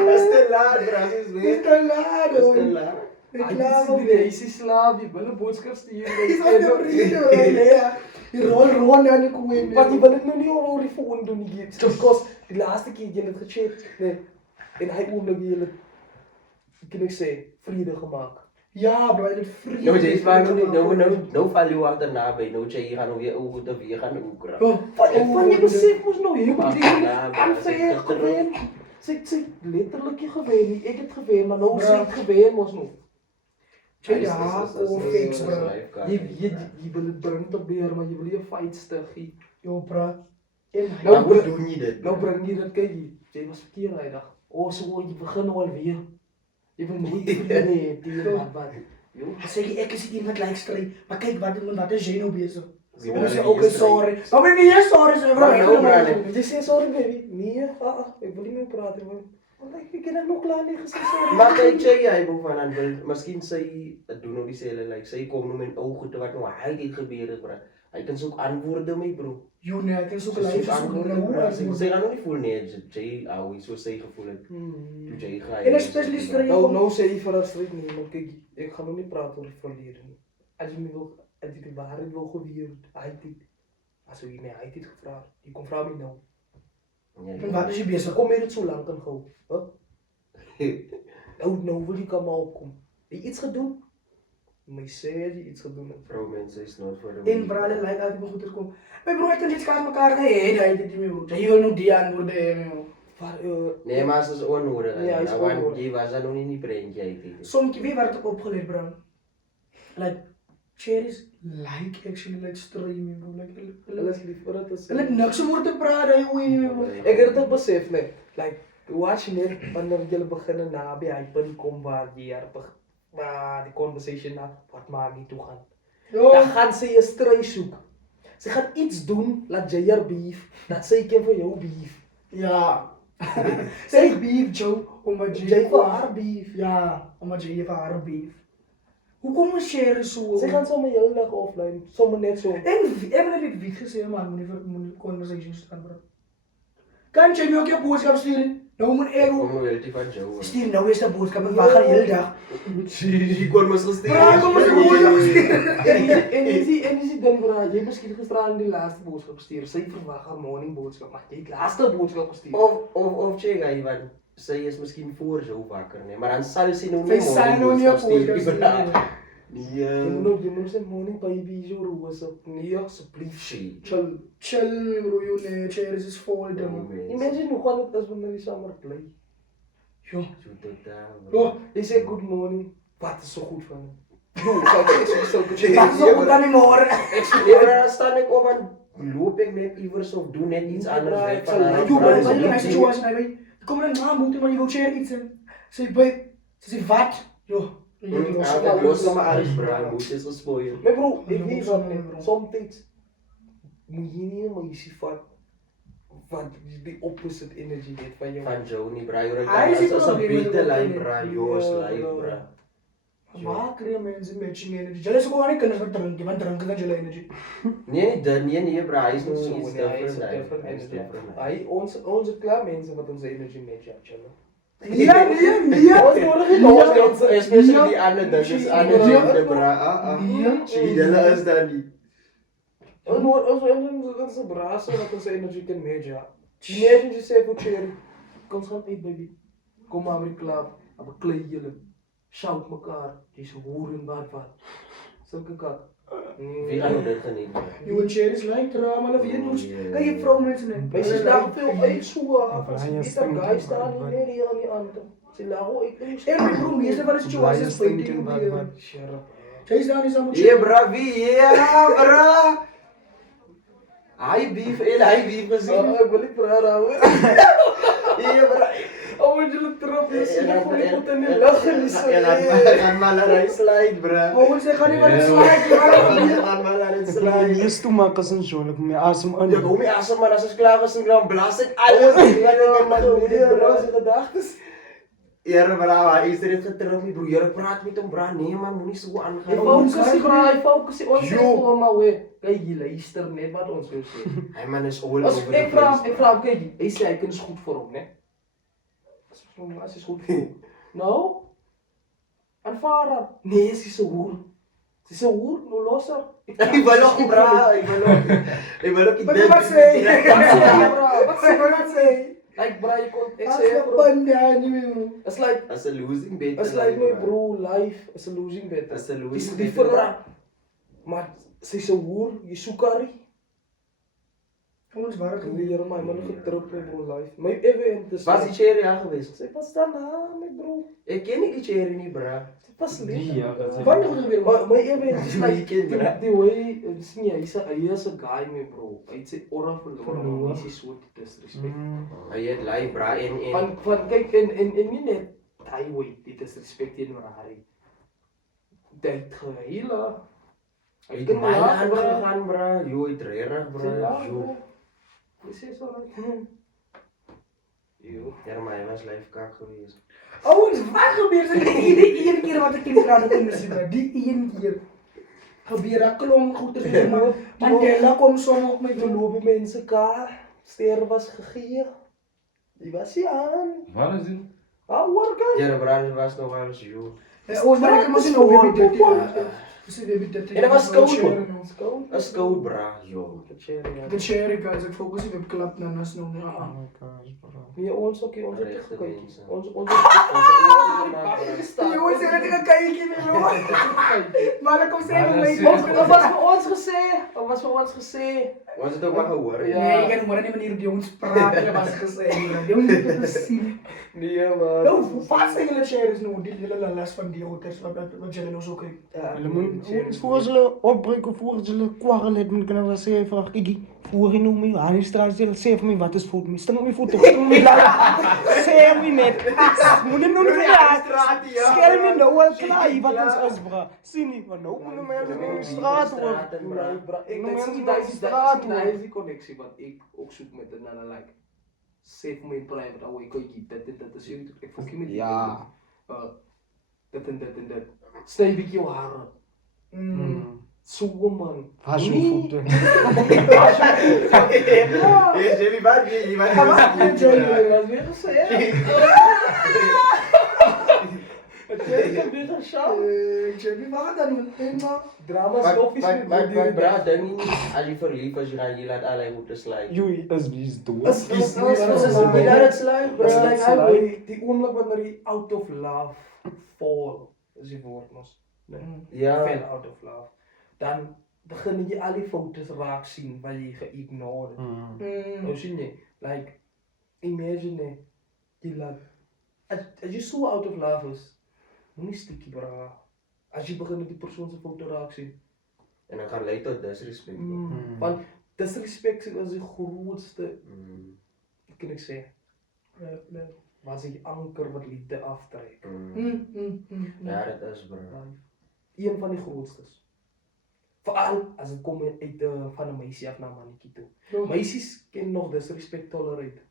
Dat is te laat, bro. Dat is Het weer. is te laat, Dat is te hoor. laat. Ik Hy klaar is op nie, je. hy is slaap, jy wil 'n boodskap stuur. Je gaat de vrienden, hoor. Ja. Je rol aan de koeien. Want jy wil dit nou nie oor die foon doen nie. Because die laaste keer jy het gechat, nee. En hy oomblik jy het kan ek sê vrede gemaak. Ja, bro, het vrienden. Nou, jy is maar nou val je achterna bij. Nou, jy gaan weer oog te weer gaan oekra. Van jy besef mos nou hier Maar die ja, bro, aan sy sy het terug. gewen. Sy letterlik nie gewen nie. Ek het gewen, maar nou Bro. sy het gewen mos nou. Ja, fix, bro. Jy wil dit bring tot beheer, maar jy wil nie 'n fight stig nie. Yo, bro. En Nou, nou hoe doen jy dit? nou bring jy dit kyk jy was verkeerd daai dag. So jy begin nou alweer. Jy wil nooit vrede hê teen wat. Dan zeg je, ik is iemand lijkt streng. Maar kijk, wat is jij nou bezig? Jy Dan wil zeg je nie ook eens sorry. Maar ben je sorry, zeg Maar nou, bro, Jy sê sorry baby. Nee, ek wil nie meer praat nie. Want ek het nog klaar nie gesê sorry. Maar kijk, jy wil van aan wil, miskien sy doen nou dieselfde like sy kom nou met oë te wat nou hy het gebeur het, bro. Hy kan soek antwoorde my bro. Jo, nee, ik is ook Sy een soek lijstje antwoorde, zoeken. bro. Sy gaan nou nie voel nee, jy hou so sy gevoel het. Toe jy gaan. En especially streng. Nou sê jy vir ons nie, maar kyk, ek gaan nou nie praat oor die verlede nie. As jy wil, as jy die waarheid wil geweet, hy het dit. As jy my hy het dit gevra. Jy kom vra my nou. En wat is je bezig? Kom hier dit so lank kan gou. Nou wil jy kan maar opkom. Het jy iets gedoen? My sê jy iets gedoen het. Vroumense is nooit voor In brale lijkt altijd maar goed te komen. Maar bro, ik kan niet gaan elkaar gaan. Hé, dat is niet meer bro. Je wil nog die antwoorden hebben. Nee, maar ze is onnodig. Ja, is Want onnodig. jy was dan nog nie in die prentjie uit nie. Soms, weet waar ik opgeleerd bro. Like, cherries like actually like streaming bro. Like, Hulle is lief vir dit. like niks om te praten, joh. Bro. Ek het dit besef net. Like watch net wanneer jy begin naby hy punt kom waar jy waar die conversation na wat maak jy toe gaan. Dan Yo, gaan sy 'n stry soek. Sy gaan iets doen laat jy haar beef, dat sy kan vir jou beef. ja. Zeg beef, Joe, omdat Jy je vir haar beef. Ja, omdat je van haar beef. Hoe kom je share zo? Sy gaan sommer heel dag offline, sommer net so. En even heb ik wie gezegd, man, moet conversations staan, bro. Kan je nu ook je boodschap sturen? Nou moet ik ook. Kom wel die van jou. Stuur nou eens de boodschap en wacht de hele dag. Jy kon mos gestuur. Ja, kom eens boodschap En is die ding waar jy miskien gisteraan die laaste boodskap gestuur. Sy verwag haar morning boodskap, maar jy het laaste boodskap gestuur. Of check hy want sy is miskien voor jou wakker, nee, maar dan sal sy nou Sy sal nou nie 'n boodskap stuur. Nee. Jy moet sê morning baby jou roos op. Nee, asseblief. Shit. Chill. Chill, bro, you know, cherries is vol, man. Imagine hoe gaan dit as wanneer die somer bly. Jo. Bro, jy sê good morning. Wat is so goed van hom? Jo, kyk ek is so goed. Dat is ook goed aan die morgen. Ja, maar dan staan ek op en loop ek net iewers of doen net iets anders weg van haar. Jo, maar wat is mijn situatie, nee, weet je? Ik kom in een naam moeten, maar je wil share iets. Zeg, babe. Ze zegt, wat? Jo. Ja, los na maar alles bra, moet is gespoil. Maar bro, ek weet wat net, soms moet jy nie 'n meisie vat wat die opposite energy het van jou. Van jou nie bra, jy Hy is die as 'n probleem met beter die lyn probleem. bra, yours Ja, life bro. bra. Waar krijg je mensen matching energy? Jullie zijn gewoon niet kunnen van drinken, want drinken dan jullie energy. Nee bra, hy is nog so Nee, iets hy is different. different Hy is energy. different. Hy ons het klaar mense wat ons energy match ja, chill. Nee. Ons nodig nie nog mense Especially die ander ding is ander Ja. ding bra. Nee. Sy hulle is dan nie. Ons is brasse wat ons energy kan match ja. Imagine jy sê vir Cherry, kom gaan eet baby. Kom maar by die club, maar beklei julle. Shout mekaar, jy's hoor en wat. Sulke kat. Wie gaan nou dit geniet? You and cherries like drama, dat weet je nog. Kijk, je vrouw mensen neemt. Maar sy lag veel uit so. As Baie jy stink, daar guy staan wat- nie hier aan die ander. Sy lag o ek dink. En mijn broer, meeste van de situaties Baie spijt stinking, tegen wat. Shut up. Jij is daar niet samen Yeah bra, wie? Yeah bra. Hy beef gesien. Ek wil nie praat daaroor. Yeah bra. Oh, jullie trap is, En je dan- gooi en- goed in die en- lucht en die zo. En dan gaan maar naar een slide, bro. Oh, ons gaan nie wat Ja, slide nie. Dan gaan maar naar een Die slide. eerste toe maak as 'n show, ek my asem aan. Ja, kom je asem, maar als het klaar is, dan blaas ik alles. Ja, man, nee, bro, zijn gedachtes. Ja, bro, hij is er niet geterug, nie, bro. Je praat met hem, bro. Nee, man, moet niet zo Hy aangaan. fokus, bro, hy fokus. Ons sê Jo. gewoon maar weer. Kijk, jy luister net wat ons wil sê. Hij man is all As over the ek vra, place, ek bro. vra, kyk, hy sê hy is goed vir hom, né? As is goed vir hom. Nou? Aanvaar haar. Nee, sy is 'n hoer. Sy is 'n hoer, nou los haar. Ik wil ook, bro. Ik wil ook. Ik wil ook. Maar wat sê jy? Wat sê jy, bro? Wat sê Sê wat sê? Like, bro, jy kon, ek As sê, jy bro. panda nie meer, bro. It's like, As a losing bet. it's like my bro, life is a losing bet. As a losing Die bet. verra. Maar sy is 'n hoer, jy soek haar nie. Ons werk Nee, Here, my man getrip my bro life. My event is Was die cherry aan geweest? Sy was dan my bro. Ik ken niet die cherry niet, bro. Sy was lief. Die ja, dat is- Wanneer goed weer, maar my event is Die like kind, bro. die way, sien jy, hy is 'n guy my bro. Hy het sy aura verloor, Verloor. hy is so disrespect. Maar je hebt live, bro. En Van kyk en nie net hy way, die disrespect teenoor haar. Dit het gehele. je hebt mij aangegaan, bro. Je hebt rerig, bro. Jo. Dis is so like. Jo. Ja, maar hij was live kak geweest. Ouens, wat gebeur sy die een keer wat ek in gaan kom sien, bro. Die een keer gebeur 'n klomp goeie vir my. Mandela kom son op my Toen loop die mense ka, ster was gegee. Die was nie aan. Waar is die? Hoor kan. Ja, bro, dat was nog wel eens, joh. Ons maar ek moet sien hoe baby dit. Dis baby dit. En dat was koud, man. Koud. Dat is koud, bro, joh. The cherry guys, ek fokus nie op klap na nas nou nie. Oh my gosh, bro. Nee, ons ook, ons het Regte gekyk. mense. Ons Ons het Jy moet sê dat ek 'n kykie nie bro. Maar kom sê vir my. Wat was vir ons gesê? Wat was vir ons gesê? Was het ook maar gehoord? Ja. Nee, ek kan hoor nie manier op die ons praat, hulle was gesê. Die ons het gesien. Nee, man. Nou, wat sê julle shares nou die hele las van die outers wat julle nou so kyk. Hulle moet voor hulle opbreek of voor hulle kwarrel het met kinders sê vir kykie, voor jy nou my aan die straat sê vir my wat is fout my. Stem my fout. Stem my sê my net. Moenie nou nie praat. Skel my nou al klaar wat ons is bra. Sien nie, maar nou moet my in die straat hoor. Nee, bro. Ek Nou, dit mensen is naar de straat, daai hoor. is die connectie wat ek ook soek met 'n ander like. Sê vir my in private, "Oei, kyk, dit is jy. Ek fokus met Ja. Dit en dit. Sny bietjie jou hare. So man. Was jou Nee. voete. Yes, Jimmy, maar je Was weer gesê. Het kan weer geshow. Jerry, wat dan man? Drama stoffies met Maar bro, denk niet als je verliefd was, je laat allerlei moeten slijten. Joey, is dood. Is nie dat het sluit, bro. Is Like dit hy sluit? hoe die oomblik wanneer jy out of love fall, is die woord mos. Nee. Ja. Fell out of love. Dan begin jy al die foutes raak sien wat jy geïgnoreer het. Nou sien jy, like imagine jy laat as jy so out of love is, moenie stukkie bra. As jy begin met die persoon se foto raak sien. En dan gaat leidt tot disrespect. Want disrespect is die grootste, kan ek sê, was die anker wat liefde aftrek. Ja, dat is bro. Een van die grootstes. Veral as dit kom uit van 'n meisie af na 'n mannetjie toe. Meisies ken nog disrespect tolerate.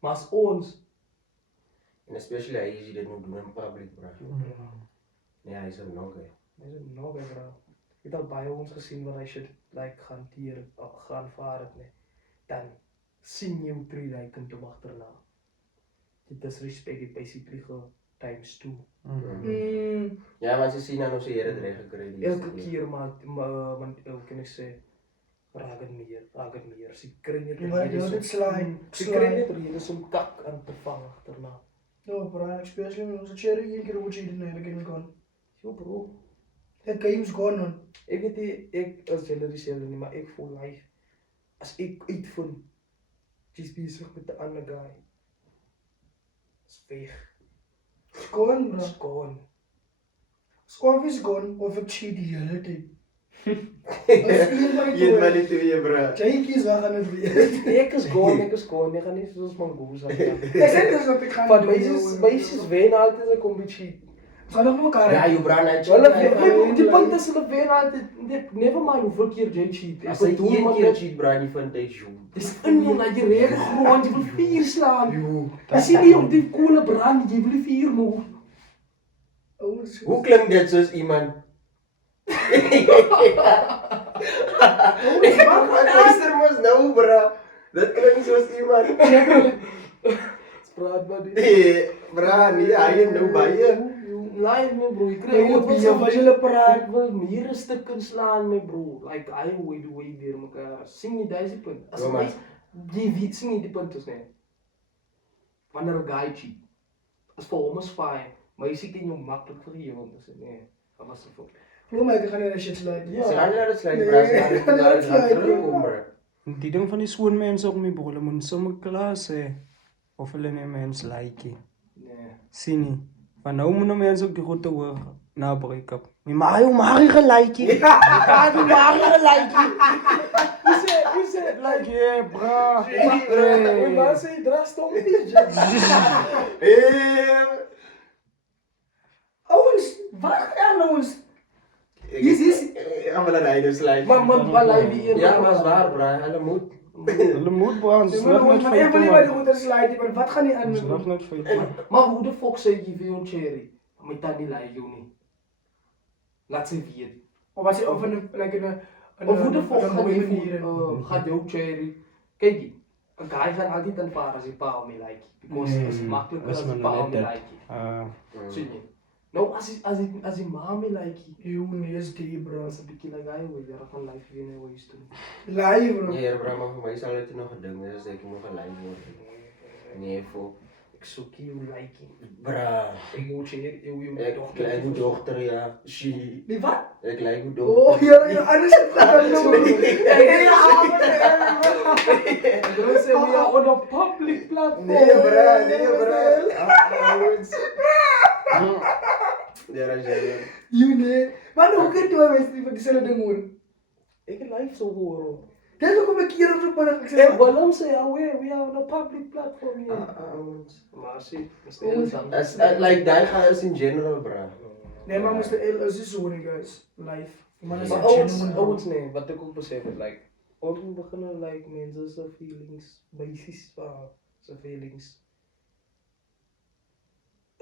Maar as ons En especially hij is dit nu doen in public bro. Ja, hij is er nog hè. dis nog baie bra. Ek het al baie ons gesien wat hy shit like gaan vaar het nee. Dan sien jy hoe tree hy kind te agterna. Dit disrespect het basically times 2. Ja, want ze zien dan of ze hier het recht gekregen. Elke keer maar hoe kan ek sê raak het meer. Sy kry net Ja, maar redes dit om- slide. Sy kry net redes om kak aan te vang agterna. No, bro, especially when the cherry een keer wat jy doen, the game's gone. Jo bro, The game's gone man. ek weet nie, ek as julle dieselfde nie, maar ek voel life. As ek uitvind jy's besig met 'n ander guy. Is weg. It's gone, bro. Is gone. Of is gone of ek cheat die hele tyd. Een van die twee, bro. Jy kies waar gaan het weer. Ek is gone, ek gaan nie soos Mongoose aan. Ek sê dis wat ek gaan Van doen. meisies wen altyd as ek kom bietjie. Gaan nog mekaar. Ja, jou bra net. Die punt is hulle wen altyd, never mind hoeveel keer jy cheat. As jy een keer cheat, bra, jy vind hy joe. Dis in jou dat jy reg grond, jy wil 4 slaan. As jy nie op die koele brand, jy wil 4 move. Ouers. Hoe klink dit soos iemand? Luister mos nou, bra. Dit klink soos iemand. Spraak maar dit. Nee, bra, nee, hy is nou baie. Live my bro, ek Nee, kry op die van julle praat. ek wil meer 'n stuk kan slaan my bro. Like I way weer mekaar. Sien jy daai punt? As Ja, jy maar- jy weet sien jy die punt is nee. Wanneer 'n guy cheat. As vir hom is fine, maar jy sien dit jou maklik vergewe dis nee. Wat was dit vir? Glo my, ek gaan nie na shit slide nie. Sy gaan nie laat dit sluit, Nee, bra. Sy gaan dit laat laat dit sluit, terugkom, bra. Die ding van die skoon mense ook my bro, hulle moet sommer klaar sê of hulle nie mens like nie. Nee. Sien nie. Van nou moet nou mense ook die goed te hoor na break-up. My maar jy maar nie gelike nie. Ja, jy maar nie gelike nie. Hoe sê Like yeah, bra. my ma sê dra stompie. Ouens, wat gaan nou ons? Ek gaan wel hy dus sluit. Maar live hier. Ja, maar is waar, bra. Hulle moet. Hulle moet bra, ons Dis lag maar net ons, ek wil nie feite by die man. goeie slide nie, maar wat gaan nie aan Ons lag met net feite man. Maar hoe de fuck sê jy vir jou cherry? My tannie lie jou nie. Laat sy weet. of was jy of in 'n like in 'n Of hoe de fuck in 'n gaan goeie jy manier. gaan jou cherry? Kyk jy. 'n Guy gaan altyd aanvaar as hy pa hom nie like. Because is makliker is as maar hy nou pa hom net nie dit. like. Sien jy? Nou as die ma my like. Jy nee, is die bro. Dan 'n bietjie like hy hoe jy gaan life weer nou huis toe. Live bro. Nee, bra, maar vir my sal dit nog 'n ding wees as ek nog 'n lyn word. Nee, voor. Ek soek jou like. Bra. Ek moet cherry, jou Ek lyk hoe dogter, ja. She. Die wat? Ek lyk hoe Oh, dogter. ja, anders het dan nou. Bro sê we are on a public platform. Nee, bra, nee, bra. Ouens. Ja, raai. Jy nee. Maar hoe kan jy mens vir dieselfde ding hoor? Ek het live so hoor. Dis hoekom ek keer op so paddag ek sê. Ek wil hom sê we are on a public platform hier. Ouens. Maar sê, stel dan. As like daai gaan is in general, bra. Nee, maar moest L is dis so nie guys. Live. Man is Maar ouens nee, wat ek ook besef het like ons moet begin like mense se feelings, basies van se feelings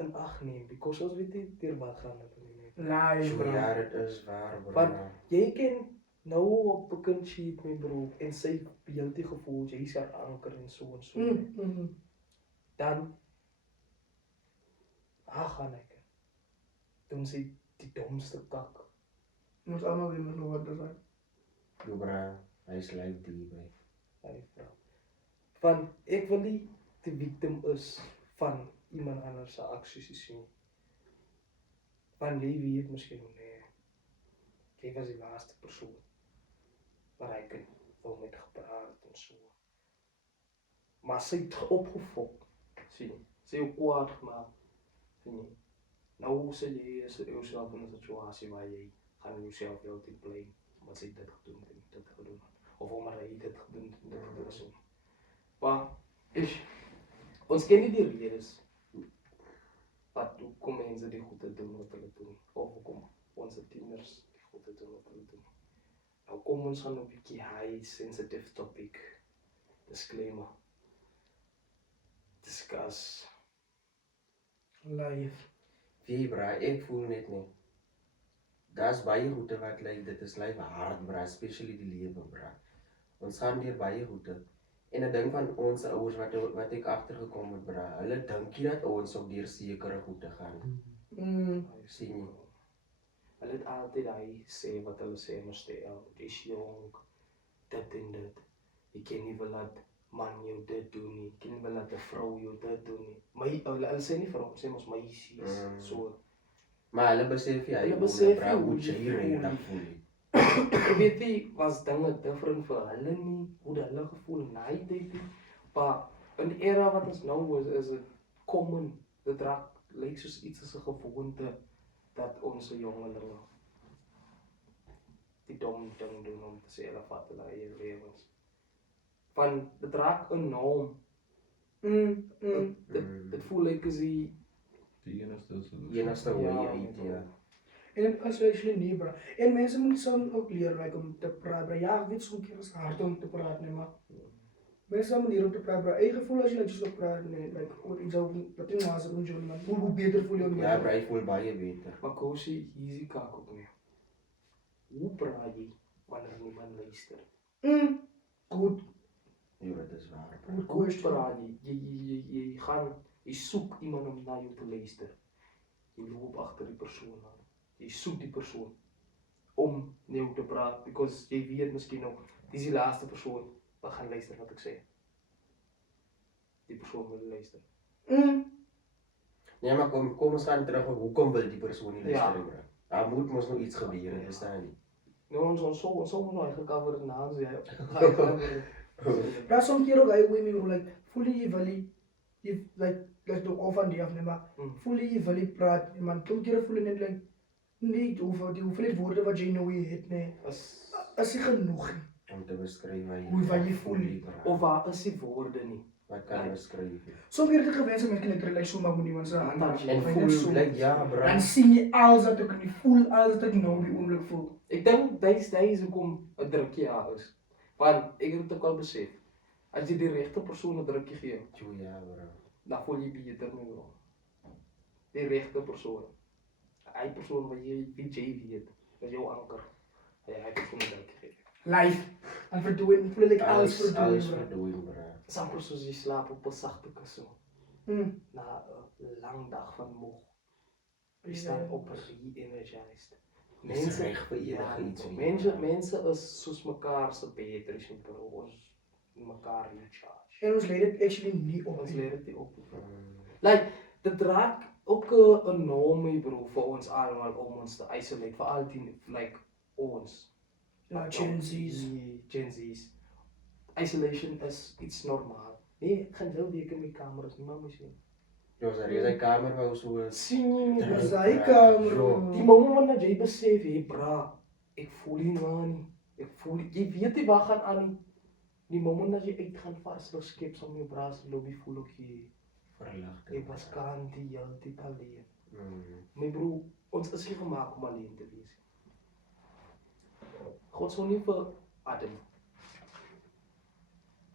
in ag neem because ons weet nie deur wat gaan dit nie. live bro. Ja, dit is waar, bra. Want jy kan nou op 'n kind cheat my bro en sy beeld die gevoel jy is haar anker en so en so. Dan gaan ek doen sy die domste kak. Ons almal weet mos nou wat dit is. Jo, bra. Hy's lyk die by. Hy vra. Van ek wil nie die victim is van iemand anders se aksies nie. Van jy weet miskien hoe nee. Jy was die laaste persoon waar hy kan wou met gepraat en so. Maar sy het opgefok. Sien, sy het kwaad gemaak. Sien jy? Nou sê jy is jouself in 'n situasie waar jy gaan jouself jou te blame wat sy dit gedoen het en dit gedoen het. Of omdat hy dit gedoen het en dit gedoen het. Maar ons ken nie die redes wat hoekom mense die goede doen wat hulle doen. Of hoekom ons tieners die goede doen wat hulle doen. Nou kom ons gaan 'n bietjie high sensitive topic. Disclaimer. Discuss. Live. Wie, bra, ek voel net nie. Daar's baie goede wat lyk dit is lyk hard, bra, especially die lewe, bra. Ons gaan deur baie goede. En 'n ding van ons ouers wat ek agtergekom het, bra, hulle dink nie dat ons op deur sekere goede gaan. Sien jy? Hulle het altyd hy sê wat hulle sê maar stel. Jy's jonk. Dit en dit. Jy kan nie wil laat man jou dit doen nie. Jy kan nie wil laat 'n vrou jou dit doen nie. My hulle sê nie vrou, sê mos meisies. So Maar hulle besef jy, Hulle besef bra, nie hoe hoe jy jy regtig voel voel. ek weet nie was dinge different vir hulle nie, hoe hulle gevoel na die tyd nie. Maar in die era wat ons nou is dit common. Dit raak lyk soos iets as 'n gewoonte dat ons se jongelinge die dom ding doen om te sê hulle vat hulle eie lewens. Van dit raak 'n norm. Dit voel like as die Die enigste enigste hoe jy eet, ja. En dit is actually nie, bro. En mense moet saam ook leer like, om te praat, bro. Ja, ek weet soms keer is het hard om te praat, nee, maar mense moet leer om te praat, bro. Eie gevoel as jy like, so praat, nee, like, oor iets over, wat jy naast doen, John, man. Hoe beter voel jy? Ja, bro, hy voel baie beter. Maar Kosie, hier is die kaak ook nie. Hoe praat jy wanneer niemand luister? Goed, Ja, dit is waar. bro. goed Hoe question. praat jy? Jy gaan, jy soek iemand om na jou te luister. Jy loop agter die persoon aan. Jy soek die persoon om na jou te praat, because jy weet miskien nog, dis die laaste persoon wat gaan luister wat ek sê. Die persoon wil luister. Nee, maar kom ons gaan terug op hoekom wil die persoon nie luister, Ja. bro. Daar moet mos nog iets gebeur, Ja. verstaan nie. Nou, ons sal nou gecoverd na ons, ja. Maar soms keer ook, hy hoe my, like, voel jy wil jy, like, of van die af, nee, maar voel jy wil jy praat, nee, man, soms keer voel jy net, like, nie, hoeveel woorde wat jy nou hier het, nee, is nie genoeg nie. Om te beskryf Hoe jy voel. bro. Of waar is die woorde nie? Wat kan beskryf? Soms keer het ek gewens, mense kan net relate so maak met iemand se hand. En voel, like, ja, bro. Dan sien jy alles wat ek kan voel, alles wat ek nou op die oomblik voel. Ek dink dit is hoekom 'n drukkie daar is. Want ek het dit ook al besef. As jy die regte persoon 'n drukkie gee, Ja, bro. dan voel jy beter met hom. Die regte persoon. Hy persoon wat jy weet, is jou anker. Hy persoon 'n drukkie gee. Life. En verdoen, voel ek alles Alles verdoen, bro. verdoen, bro. Sampel soos jy slaap op 'n sagte kussing na 'n lang dag van moeg. Jy staan op re-energized. Mense reg vir enige iets Mense is soos mekaar se batteries en bro, ons mekaar recharge. En ons leer dit actually nie op Ons nie. leer dit nie op. Like, dit raak ook 'n norm bro vir ons almal om ons te isolate, veral die like ons. Ja, Gen Z's. Die Gen Z's. Isolation is iets normaal. Nee, ek gaan heel week in my kamer is nie maar mos nie. Ja, sy kamer wou so Sien jy nie? Dis hy kamer. Die moment wanneer jy besef, hey bra, ek voel nie nou nie. Ek voel, jy weet nie wat gaan aan nie. Die moment as jy uitgaan varslig skep om jou bra se lobby voel ook jy verligting. ek was kan die hele tyd alleen. Mm. My bro, ons is nie gemaak om alleen te wees. God sou nie vir Adam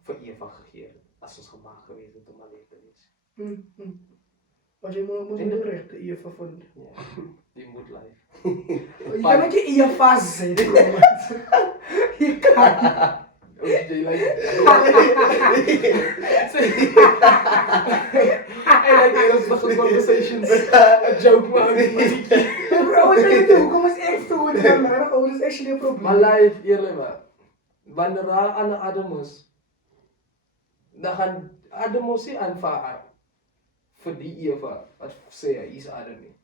vir Eva gegee het as ons gemaak gewees het om alleen te wees. Want jy moet En die dit- regte Eva vind. Ja, die moet life. Jy kan net jy Eva sê, bro. Jy kan. Jy like I like it as the conversations. A joke man. Bro, jy weet hoekom is ek so oor dan, maar oh, dis actually 'n probleem. Maar life eerlik maar. Wanneer daar aan Adam is, dan gaan Adam mos nie aanvaar vir die Eva wat sê hy is Adam nie.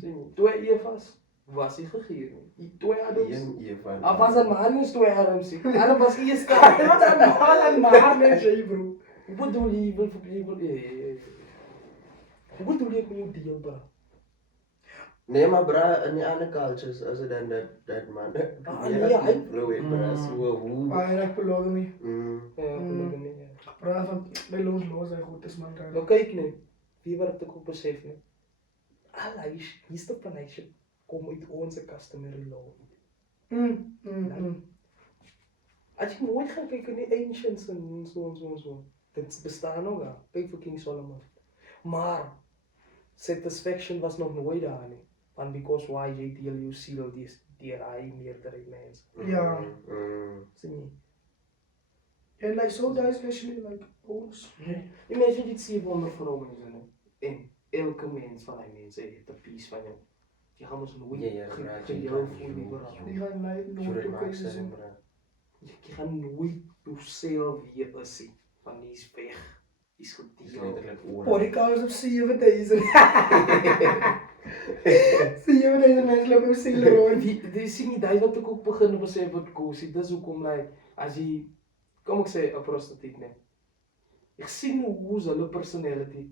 Sien, twee Evas was nie gegee nie. Die twee Adams. Een Eva. Was het maar nie twee Adams nie. Adam was eerste. Wat dan maar net jy, bro. Hoe bedoel jy wil hoe bedoel jy met jou deel bro? Nee, maar bra, in die ander cultures is dit dan dat man. Nee, hy blow it, bra, so hoe. Maar ek beloof my. Ja, polygamy. Bra van my los hy goed is man. Nou kyk net, wie wat ek ook besef nie. Alaish, hier's die paneisje kom uit ons customary law. As jy nooit gaan kyk in die ancients en so. Dit bestaan nog daar. Kyk vir King Solomon. Maar satisfaction was nog nooit daar nie. Want because why jy deel jou siel deur hy meerdere mense. Ja. Sien jy? En like so guys actually like ons. Imagine dit 700 vroue mense nie. En elke mens van die mense het 'n piece van jou. Jy gaan ons nooit Ja, raak jy geheel kan voel nie nie. bro. Die gaan like nooit Sure ook maak eens sin, sien. bra. Jy gaan nooit jouself weer is nie. Want dis weg. Dis Dis gedeel. letterlik oor. Podcast op 7000. 7000 mense loop op siel rond. Dit sien nie daai wat ek ook begin besef wat kosie. Dis hoekom like as jy kom ek sê 'n prostituut net. Ek sien hoe hulle personality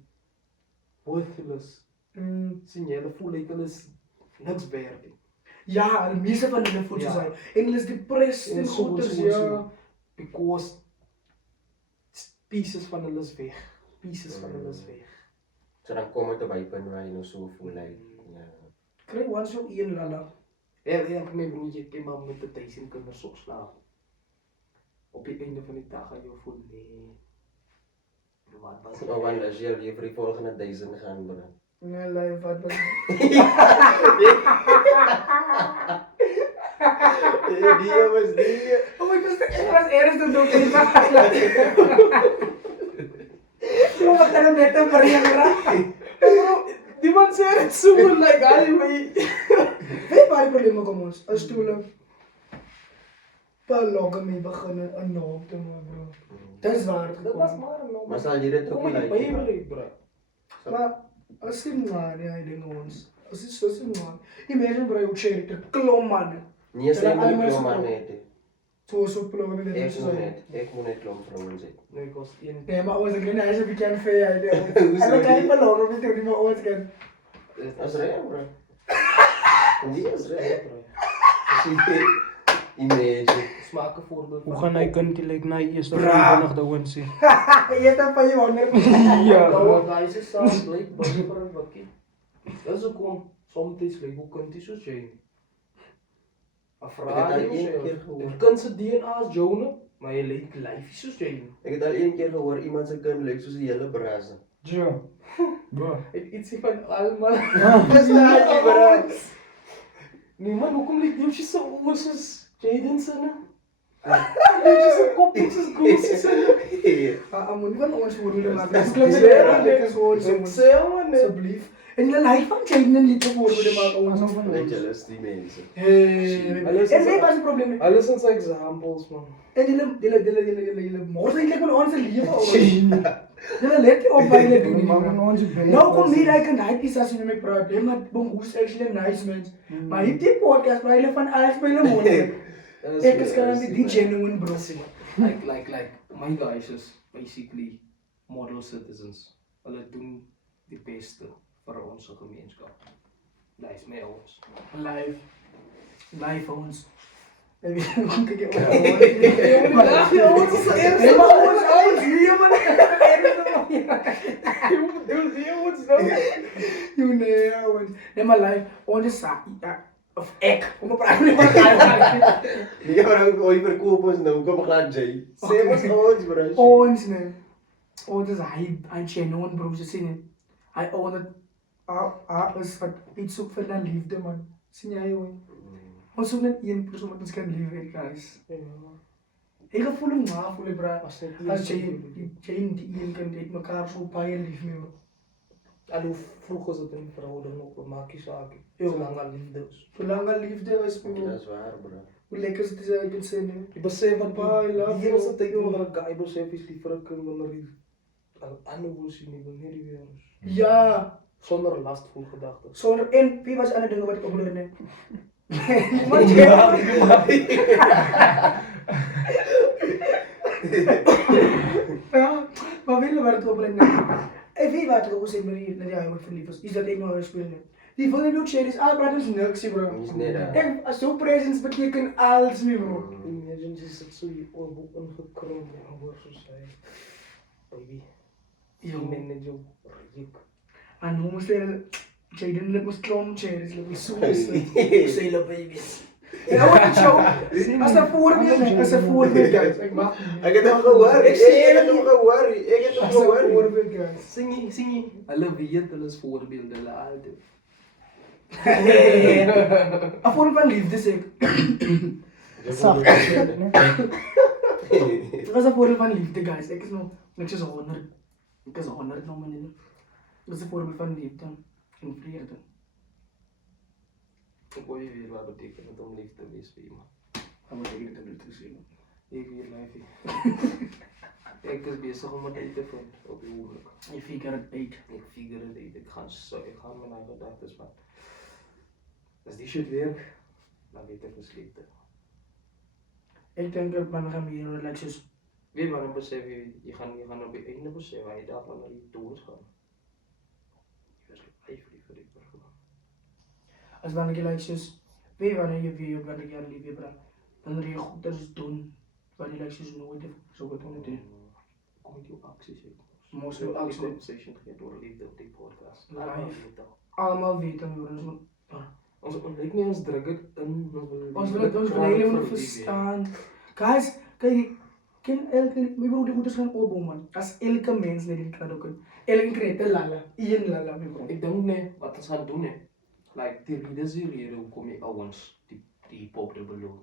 worthless. Sien jy, hulle voel like hulle is niks werd nie. Ja, die meeste van hulle voel soos Ja. hy. En hulle is depressed en goeders, ja. Because pieces van hulle is weg. Pieces van hulle is weg. So dan kom het op by punt waar jy nou so voel like, ja. Kry once jou een lala. Ja, my broertje het maar met de 1000 kinders zo slaap. Op het einde van die dag ga je voel, nee. Wat was het? Oh man, as jy weer vir die volgende 1000 gaan bring. Nee, lief, wat was Die was die. Oh my god, ek was ergens te doen. Oh, wat kan hem net een verrieren? Bro, die man zei het zo like, anyway. Weet waar die problemen kom ons? As toe hulle loggen mee beginnen, een naam te maken, bro. Dat is waar het Dat was gekomen. maar een norm. Maar sal jy dit ook Kom nie je like? bij me, bro. Maar as die man, ja, die dingen ons. As die soos die man. Imagine bro, jou cherry, te klom man. Nie sê Hulle nie almal klom so- aan net. So ploggen met die Ek moet net klom vrouens hê. Nee, ik was één. Nee, maar ons, ek weet nie, hy is een beetje unfair, hy ding. Hoezo Hulle kan nie nie? verloren, of nie, maar ons kan. As reg, bro. Nee, as reg, bro. As jy imagine. Smaak een voorbeeld. Hoe gaan hy kind die like na die eerste Bra. 25 ouens sê? Jy het dan van jou honger. Ja. Nou, guys is saam blyk baie vir 'n bakkie. Dis hoekom soms lyk hoe kind is soos jy. 'n Ek Vraag het al jy een keer gehoor. Die kind se DNA is joune, maar jy lyk lyfie soos jy. Ek het al een keer gehoor iemand se kind lyk soos 'n hele brasse. Ja. Bro. Ek ietsie van almal. Dis laat, bro. Nee man, hoekom lyk jy so oor soos Jaden se nou? Jy is 'n kop soos Goose se. Moet nie van ons voorbeelde maak. Dis Dis klink lekker, dit is ons. Ek sê man, Asseblief. En jy lyk van Jaden en liefde voorbeelde maak ons. Net julle is die mense. Hey. Alles En is- weet wat is die probleem? alles is examples man. En julle mors eintlik met ons lewe ouers. Julle let nie op wat julle doen nie. Man. Nou kom nie daai kind hy kies as jy met praat. Hy maar Bongo's actually 'n nice mens. Maar hy die podcast maar hulle van alles by hulle mond. Ek is kan die genuine bro. Like my guys is basically model citizens. Hulle doen die beste vir ons gemeenskap. Dit is my ouens. Live ons. Ek weet nie kyk jy Ja, ons is Nee, maar ons hier man. Jy bedoel die ouens nou? Jy nee ons. Nee maar live ons is of ek. Kom op praat nie maar. Die ou ooit verkoop ons nou kom glad jy. Sê ons ons bro. Ons nee. Ons is hy genuine bro se sien. Hy own dit. Is wat iets soek vir 'n liefde man. Sien jy hoe? Ons soek net een persoon wat ons kan lief hê, guys. Ek gevoel hom maar voel bra. As net As jy die een kan dit mekaar so baie lief mee. al hoe vroeg is dit in verhouding op maak nie saak. Ja. Solank al liefde is. Solank al liefde is, bro. Dis waar bro. Hoe lekker is dit as jy kan sê nee. Jy besef wat Baie love die eerste you. tyd wanneer 'n guy besef is lief vir 'n kind wanneer hy al ander wil sien, nie wil nie die weer is. Ja, Sonder lastful gedagtes. sonder en wie was ander dinge wat ek opleer nee. Niemand Ja, maar weet je waar het op ligt? En weet je wat ik ook zeg met die jongen verliefd is? Is dat ik nog een speel neem. Die wil niet share is, praat is niks, bro. Is net daar. En als zo'n presence betekent alles, mee, bro. Imagine jy sit so hier oorboek ingekrimp en hoor soos hy. Baby. Jo. Jy men net jou reuk. En hoe moest hij Jaden let moest krom cherries, let moest zo Sailor babies. Ja, wat een show. Als een voorbeeld, als een voorbeeld, guys. Ik mag Ek het hom gehoor. Ek het hom gehoor. Ek het hom Als een gehoor. voorbeeld, guys. Sing jy. Hulle weet hulle is voorbeelde, hulle altyd. Een vorm van liefde, zeg ik. Sag. Het was een voorbeeld van liefde, guys. Ik is nog netjes 100. Ik is 100 nog, meneer. Dat is een voorbeeld van liefde en vrede. Ek wil jy weet wat beteken het om lief te wees vir iemand. Dat moet ik niet te zien. Ek weet lyfie. Ek is besig om dit uit te vind op die oomblik. Je figure it out. Ek figure dit uit. Ek gaan met my gedagtes maar as die shit werk, dan weet ek misliefde. Ik denk dat man gaan hier like zoals Weet maar, dan besef jy gaan op die einde besef waar jy daarvan na die dood gaan. Jy was lief vir die persoon. als wanneer je like zoals weet je wanneer je weer op dat jaar lief bra. Dan leer je goed dat is doen. Wat je lijkt zoals nooit zo wat doen het. Kom met jou acties uit. Moest je acties actie. conversation gegeven door liefde op die podcast. Live. Allemaal weet dat. Allemaal weten we ons. Ons lijkt niet eens druk in. Ons wil het ons helemaal verstaan. Guys, kijk, ken elke, mijn broer die goed is gaan opbouwen man. Als elke mens net die kan ook. Elke kreten lala, één lala mijn broer. Ik denk nee, wat we gaan doen hè. Like die reden is die reden hoekom die ouwens die pop de beloon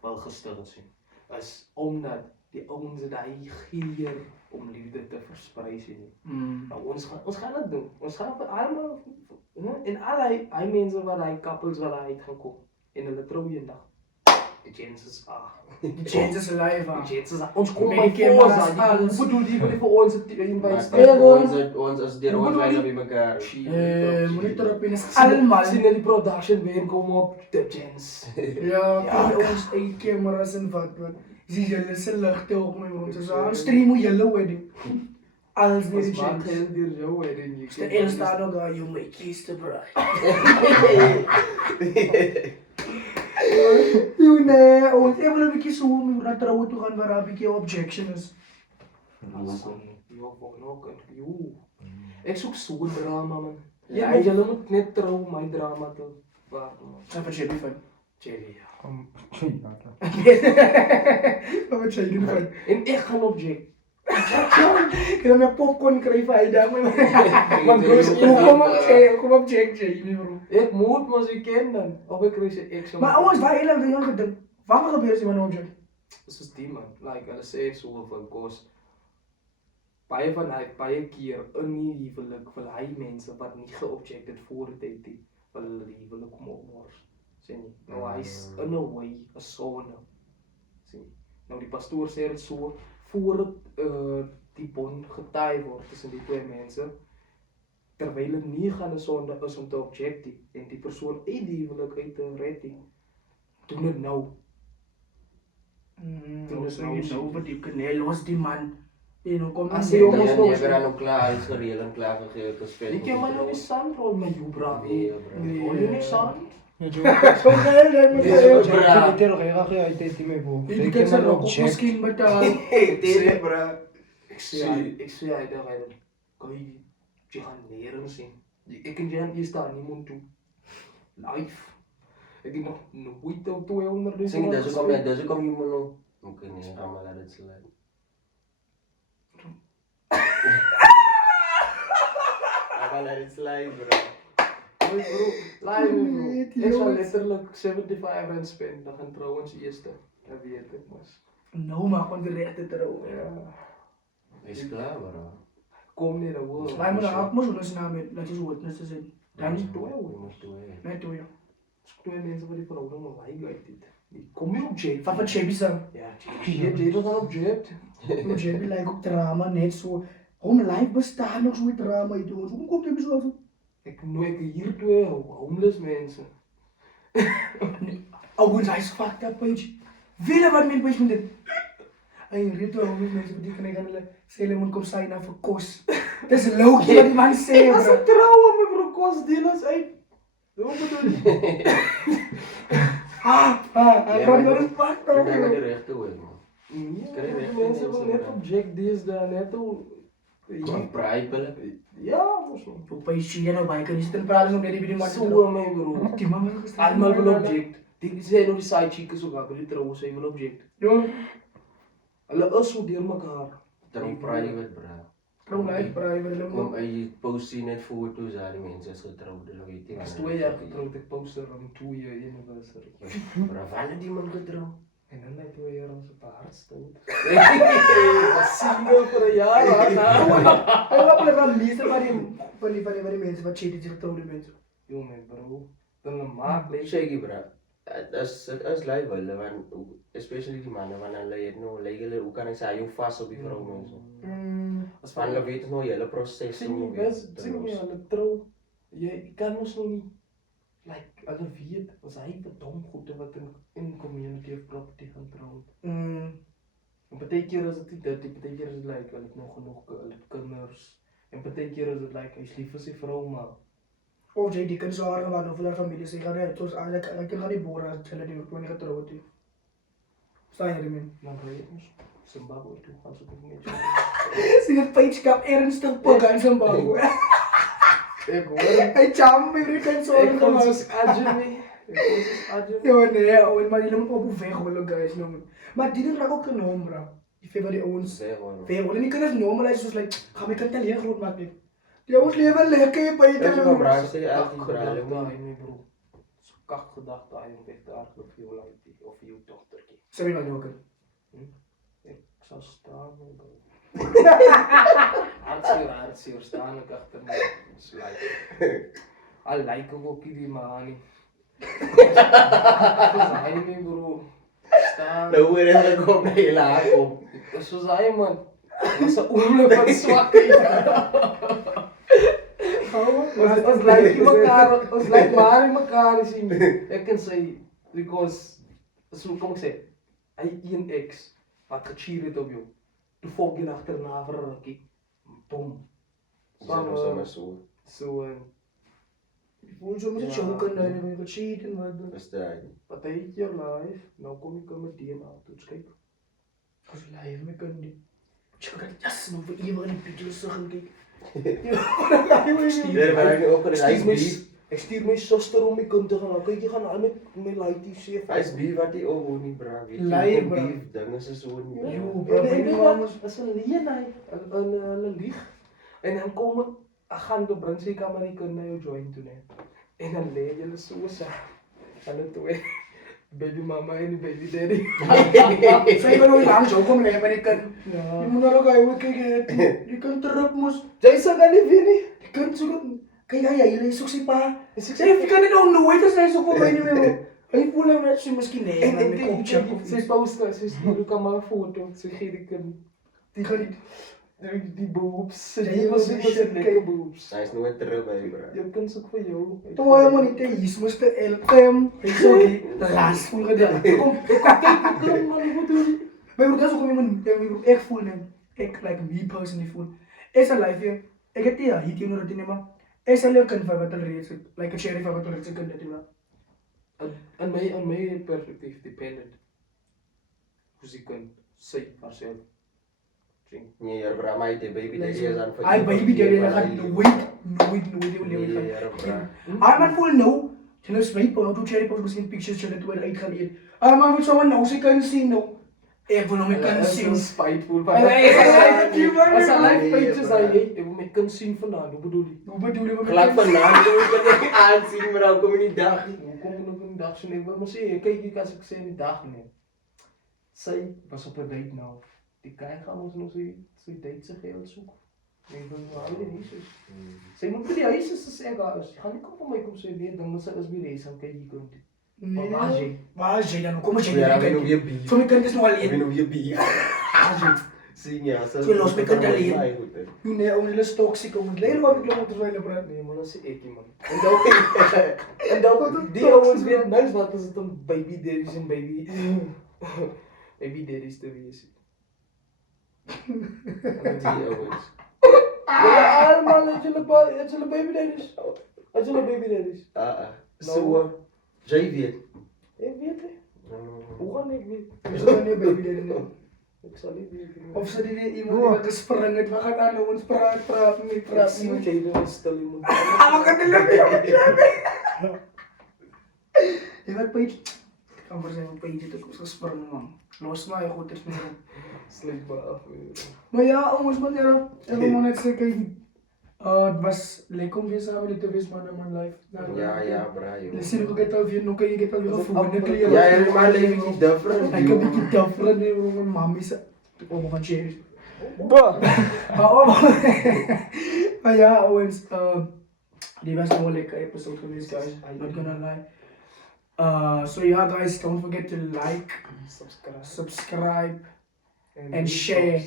wel gesteld zijn. Is omdat die ouwens die gier om liefde te verspreiden. Nou, ons gaan het doen. Ons gaan voor allemaal, in allerlei mensen waar hij koppels waar hij gaan komen. In de trouwen dag. De chances are. De chances live De aan. chances are. Ons komen Met die bij voor camera's, zijn. alles. Hoe bedoel die voor ons het in bij Maar staan? ons as deur ons lyn op mekaar. Monitor op in allemaal. Zien die production weer komen op de chance. Ja, kijk ons eigen camera's en wat. Zie je ze lichten op mijn broer. Dus aan stream hoe je wedding. Alles weer de Ons maakt chance. heel duur zo wedding. Dus de eerste staat ook aan, you may kiss the bride. Yo nee, want ik wil een beetje zo om naar trouwen toe gaan waar een beetje objection is. Ik zoek zo'n drama man. Ja, jullie moet net trouwen mijn drama te waarderen man. En wat jij ervan? Jerry ja. Wat jij ervan? En ik ga object. Ik heb mijn popcorn krijgen van je daar. Maar kom op Jack, mijn broer. Ik moet maar ze kennen dan. Of ik krijg ze ik zo. Maar ons, waar heel erg de jongen gedacht. Wat gebeurt er met een object? Dat is die man. Like, hulle sê so van kos. Baie van hy, baie keer in die huwelik wil hy mense wat nie geobjected voor dit het nie, wil hulle die huwelik kom opmors. Sien jy? Nou hy's in a way 'n sonde. Sien jy? Nou die pastoor sê dit so voor dit die bond getuig word tussen die twee mense. Terwyl dit nie gaan 'n sonde is om te object nie en die persoon uit die huwelik uit te red nie. Doen dit nou. Toen is nou zo verdiep. Nee, los die man. Je nou komt Als niet hij op jongens Ja, nog jy eens- het dan ook klaar is gereël en klaar gegee gespeel. Ik heb maar nog eens sandrol met jou, bra. Nee, bro. Hoor je niet sand? Zo geil, dat moet je Bro. Ik heb graag uit die mee boven. Ik kan ze ook misschien betalen. Tegen bro. Ik zie hij daar rijden. Kan je gaan leren zien. Ik en Jan, je staat niemand toe. Live. Ik heb nog nooit op 200 dus. Sing dis hoekom jy moet nou. Okay nee, almal laat dit slide. Almal laat dit slide bro. Bro, live bro. Nee, die Ik zou jongens. letterlijk 75 rand spenden. Dan gaan trouwens eerste. Dat weet ik mas. Nou, maar gewoon de rechten erover. Ja. Is klaar bro. Kom niet aan woord. Maar je moet ook maar zo'n naam met, dat is hoe het net te zijn. Dan Jy moet doen. net doe je. Twee mensen van die verhouding nog like uit dit. Kom je op Jay? Van wat Jay zijn. Ja, Jay dan op Jay. Hoe Jay lijkt ook drama, net zo. Waarom live bestaan nog zo'n drama? Hoe komt hij zo uit? Ik nooit hier twee homeless mensen. Oh, hij is fucked up, page. Vele wat mijn page met dit. Hij riep wel hoe mensen die kunnen gaan zeggen, moet komen zijn voor kos. Dat is logisch wat die man zegt, Als bro. ik trouwen met bro kostdeelers uit. Hoe bedoel je? Bro, die man is fucked Ek up, dink die bro. regte way man. Nee, Krijg je die echt mensen mensen, willen net bro. op Jack deze daar net al. Kom praipel. Ja, moest man. Hoe page je nou bij? Kan je zitten praten om die bij die man te Zo doen? mijn bro. Die man wil gestaan. Allemaal wil op Jack. Die zijn nog die side chicks ook, maar die trouwen zijn wel op Jack. Ja, Hulle is zo door elkaar. Trouw private bro. trouw live, private. Kom jy post sien net foto's al die mense is getroud, hulle weet nie. Ik is 2 jaar getrouwd, ik post er om 2 jaar anniversary. Bro, wanneer die man getrou? En dan na 2 jaar onze paard stoot. Single voor een jaar, man. Hij was wel een meester van die mensen wat shit zich trouwde mensen. Yo, mijn bro. Dan een maand Ek lees sê jy bro. Dit is live hulle want especially die manne wanneer hulle het nou hulle hoe kan ek sê hy hou vas op die vrou mense. As Want hulle weet nou hele proses Sien jy, sien jy, hulle trouw. Jy kan ons nog nie. Like, hulle weet, as hy bedom goede wat in community of property gaan trouw. En baie keer is dit nie dit, baie keer is dit like, hulle het nog genoeg, hulle het kinders. En baie keer is dit like, hy's lief vir sy vrou, maar Of jy die kind so haar gewaan of hulle familie sê gaan net ons aan ek gaan nie boer as hulle die wanneer getroud het. Staan jy daarmee? Dan ry ek ons Zimbabwe toe, als ik het niet Sien het page kap ernstig pog aan Zimbabwe. Ik hoor, Hy jam my kind so ik kon soos Ajami. Ja nee, ouens, maar julle moet op weg hol guys nou. Maar dit raak ook genoem bro. Die fee wat die ouens weer hulle nie kinders normalize soos like gaan my kind alleen groot maak nie. Die ouens lewe lekker by Weet jy wat braai sê Kak altyd braai. gedachte aan my bro. So kak gedachte aan jou weg daar of jou laaitie of jou dochtertjie. Sê my wat ook. Ik zou staan, bro. Hartseer, staan ik achter my. Al like ook die man nie. Soos hy nie bro. Staan. Nou hoor jy kom na julle haar kom. Soos hy man. Was 'n oomblik van swakheid. Ons like maar in mekaar sien. Ek kan sê because so kom ek sê hy een ex wat gecheer het op jou. Toe volg jy agterna vir 'n rukkie. Bom. Sommer so. So Hoe so moet jy ook kan nou wat cheat en wat doen. Is dit? wat hy hier live, nou kom ek met DNA toets kyk. As live my kind nie. Jy kan jas nou vir ewig in die pictures so gaan kyk. Daar waar hy ook in hy is beef. Ek stuur my suster om my kind te gaan. Kyk jy gaan al met my laaitie sê. Hy is beef wat hy ook nie bra. Weet jy, Lie, kom bra. beef dinge is so nie. Jo, bro, En my weet mom wat? As 'n leenheid, 'n lieg. En dan kom ek gaan toe bring sy kan maar die kind na jou join toe net. En dan lê julle so sa. Hulle twee. Baby mama en die baby daddy. Sy wil nou langs hoekom lê by die kind. Ja. Jy moet nou ook hy kyk die kind terug mos. Jy sê kan nie weet nie. Die kind so kyk hy is ook sy pa. Is ek Sy jy kan dit nog nooit as hy so kom by nie meer. Hy voel nou net so miskien nee, en maar my kop chip of sy poster, sy stuur ook maar 'n foto, sy gee die kind die gaan nie. die boobs. Sy Jy was wil net die shit lekker kyk. boobs. Hy is nooit terug by bra. Jou kind soek vir jou. Toe hy man nie hier moes te elkem. Hy so die last voel gedaan. Kom Kom man, wat doen jy? my broer, dis hoekom iemand ek voel net ek like me personally voel. Is 'n life hier. Ek het hier hier teenoor dit nie maar. Is 'n lekker kind wat al reeds like 'n sheriff wat al reeds kind dit maar. In my perspektief dependent. Hoe sy kind sy haarself drink. Nee, hier bra my die baby daddy is aan vir. Ai baby jy gaan nooit jou lewe Nee, gaan. hier bra. Ai man voel nou. Jy nou swipe op toe cherry post miskien pictures jy net oor uit gaan eet. Ai man moet sommer nou sy kan sien nou. Ek wil nou my kind sien. Spiteful. As As 'n live pages hy ek wil my kind sien vandaan. Hoe bedoel jy? Hoe bedoel jy? Glad vanaand kom ek nie aansien bra, kom in die dag. Hoekom moet ek in die dag so net? Maar sê kyk ek as ek sê in die dag nie. Sy was op 'n date nou. Die guy gaan ons nog sy date se geld soek. Nee, dan maar nie Jesus. Sy moet by die huis is sê daar is. Gaan nie kom vir my kom sê nee, dan moet sy is by die huis en kyk hier kom. Nee. Waar is jy? Waar is jy dan? Kom as jy Ja, nie hy nou kan. weer beef. Vir my kind is nou Hy alleen. nou weer beef. Waar is jy? Sien ja, so. Jy los my kind alleen. Baie goed, hè. Nee, ou hulle is toksiek om. Lê maar ek loop terwyl hulle praat. Nee, maar dan sê ek man. En dan die ouens weet niks wat is dit om baby daddies en baby baby daddies te wees. Die ouens. Ja, almal het hulle baby daddies. Het hulle baby daddies. So, jy weet. Ek weet nie. Hoe gaan ek weet? Dis nou nie baby daddy nie. Ek sal nie weet nie. Of sit jy iemand wat gespring het, wat gaan aan ons praat nie Ek praat sien nie. jy dan stil iemand. Wat kan hulle doen? Jy wat page. Kan maar sê page het ook gespring man. Los maar goed is nie. Sleep maar af. Maar ja, ons moet ja, ek wil maar net sê kyk. Het was lekker om weer samen met te wees man in my life. Ja, bra, joh. Lekker sien ek het al weer nog jy het al weer gevoel net kleur. Ja, jy maar leef nie different. Ek 'n bietjie different nee bro, my mammy se om gaan share. Bah! Maar ja, ouens, die was nou 'n lekker episode geweest guys. I'm not gonna lie. So yeah guys, don't forget to like, subscribe and share.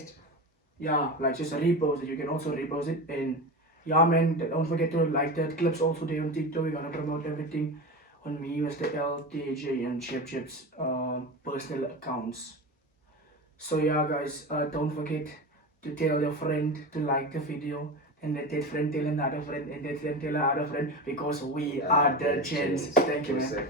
Yeah, like just repost it. You can also repost it. And yeah, man, don't forget to like that. Clips also there on TikTok. We're gonna promote everything on me, Mr. LTJ, and Chip's personal accounts. So yeah, guys, don't forget to tell your friend to like the video, and let that friend tell another friend, and that friend tell another friend, because we are the chance. Thank you, man.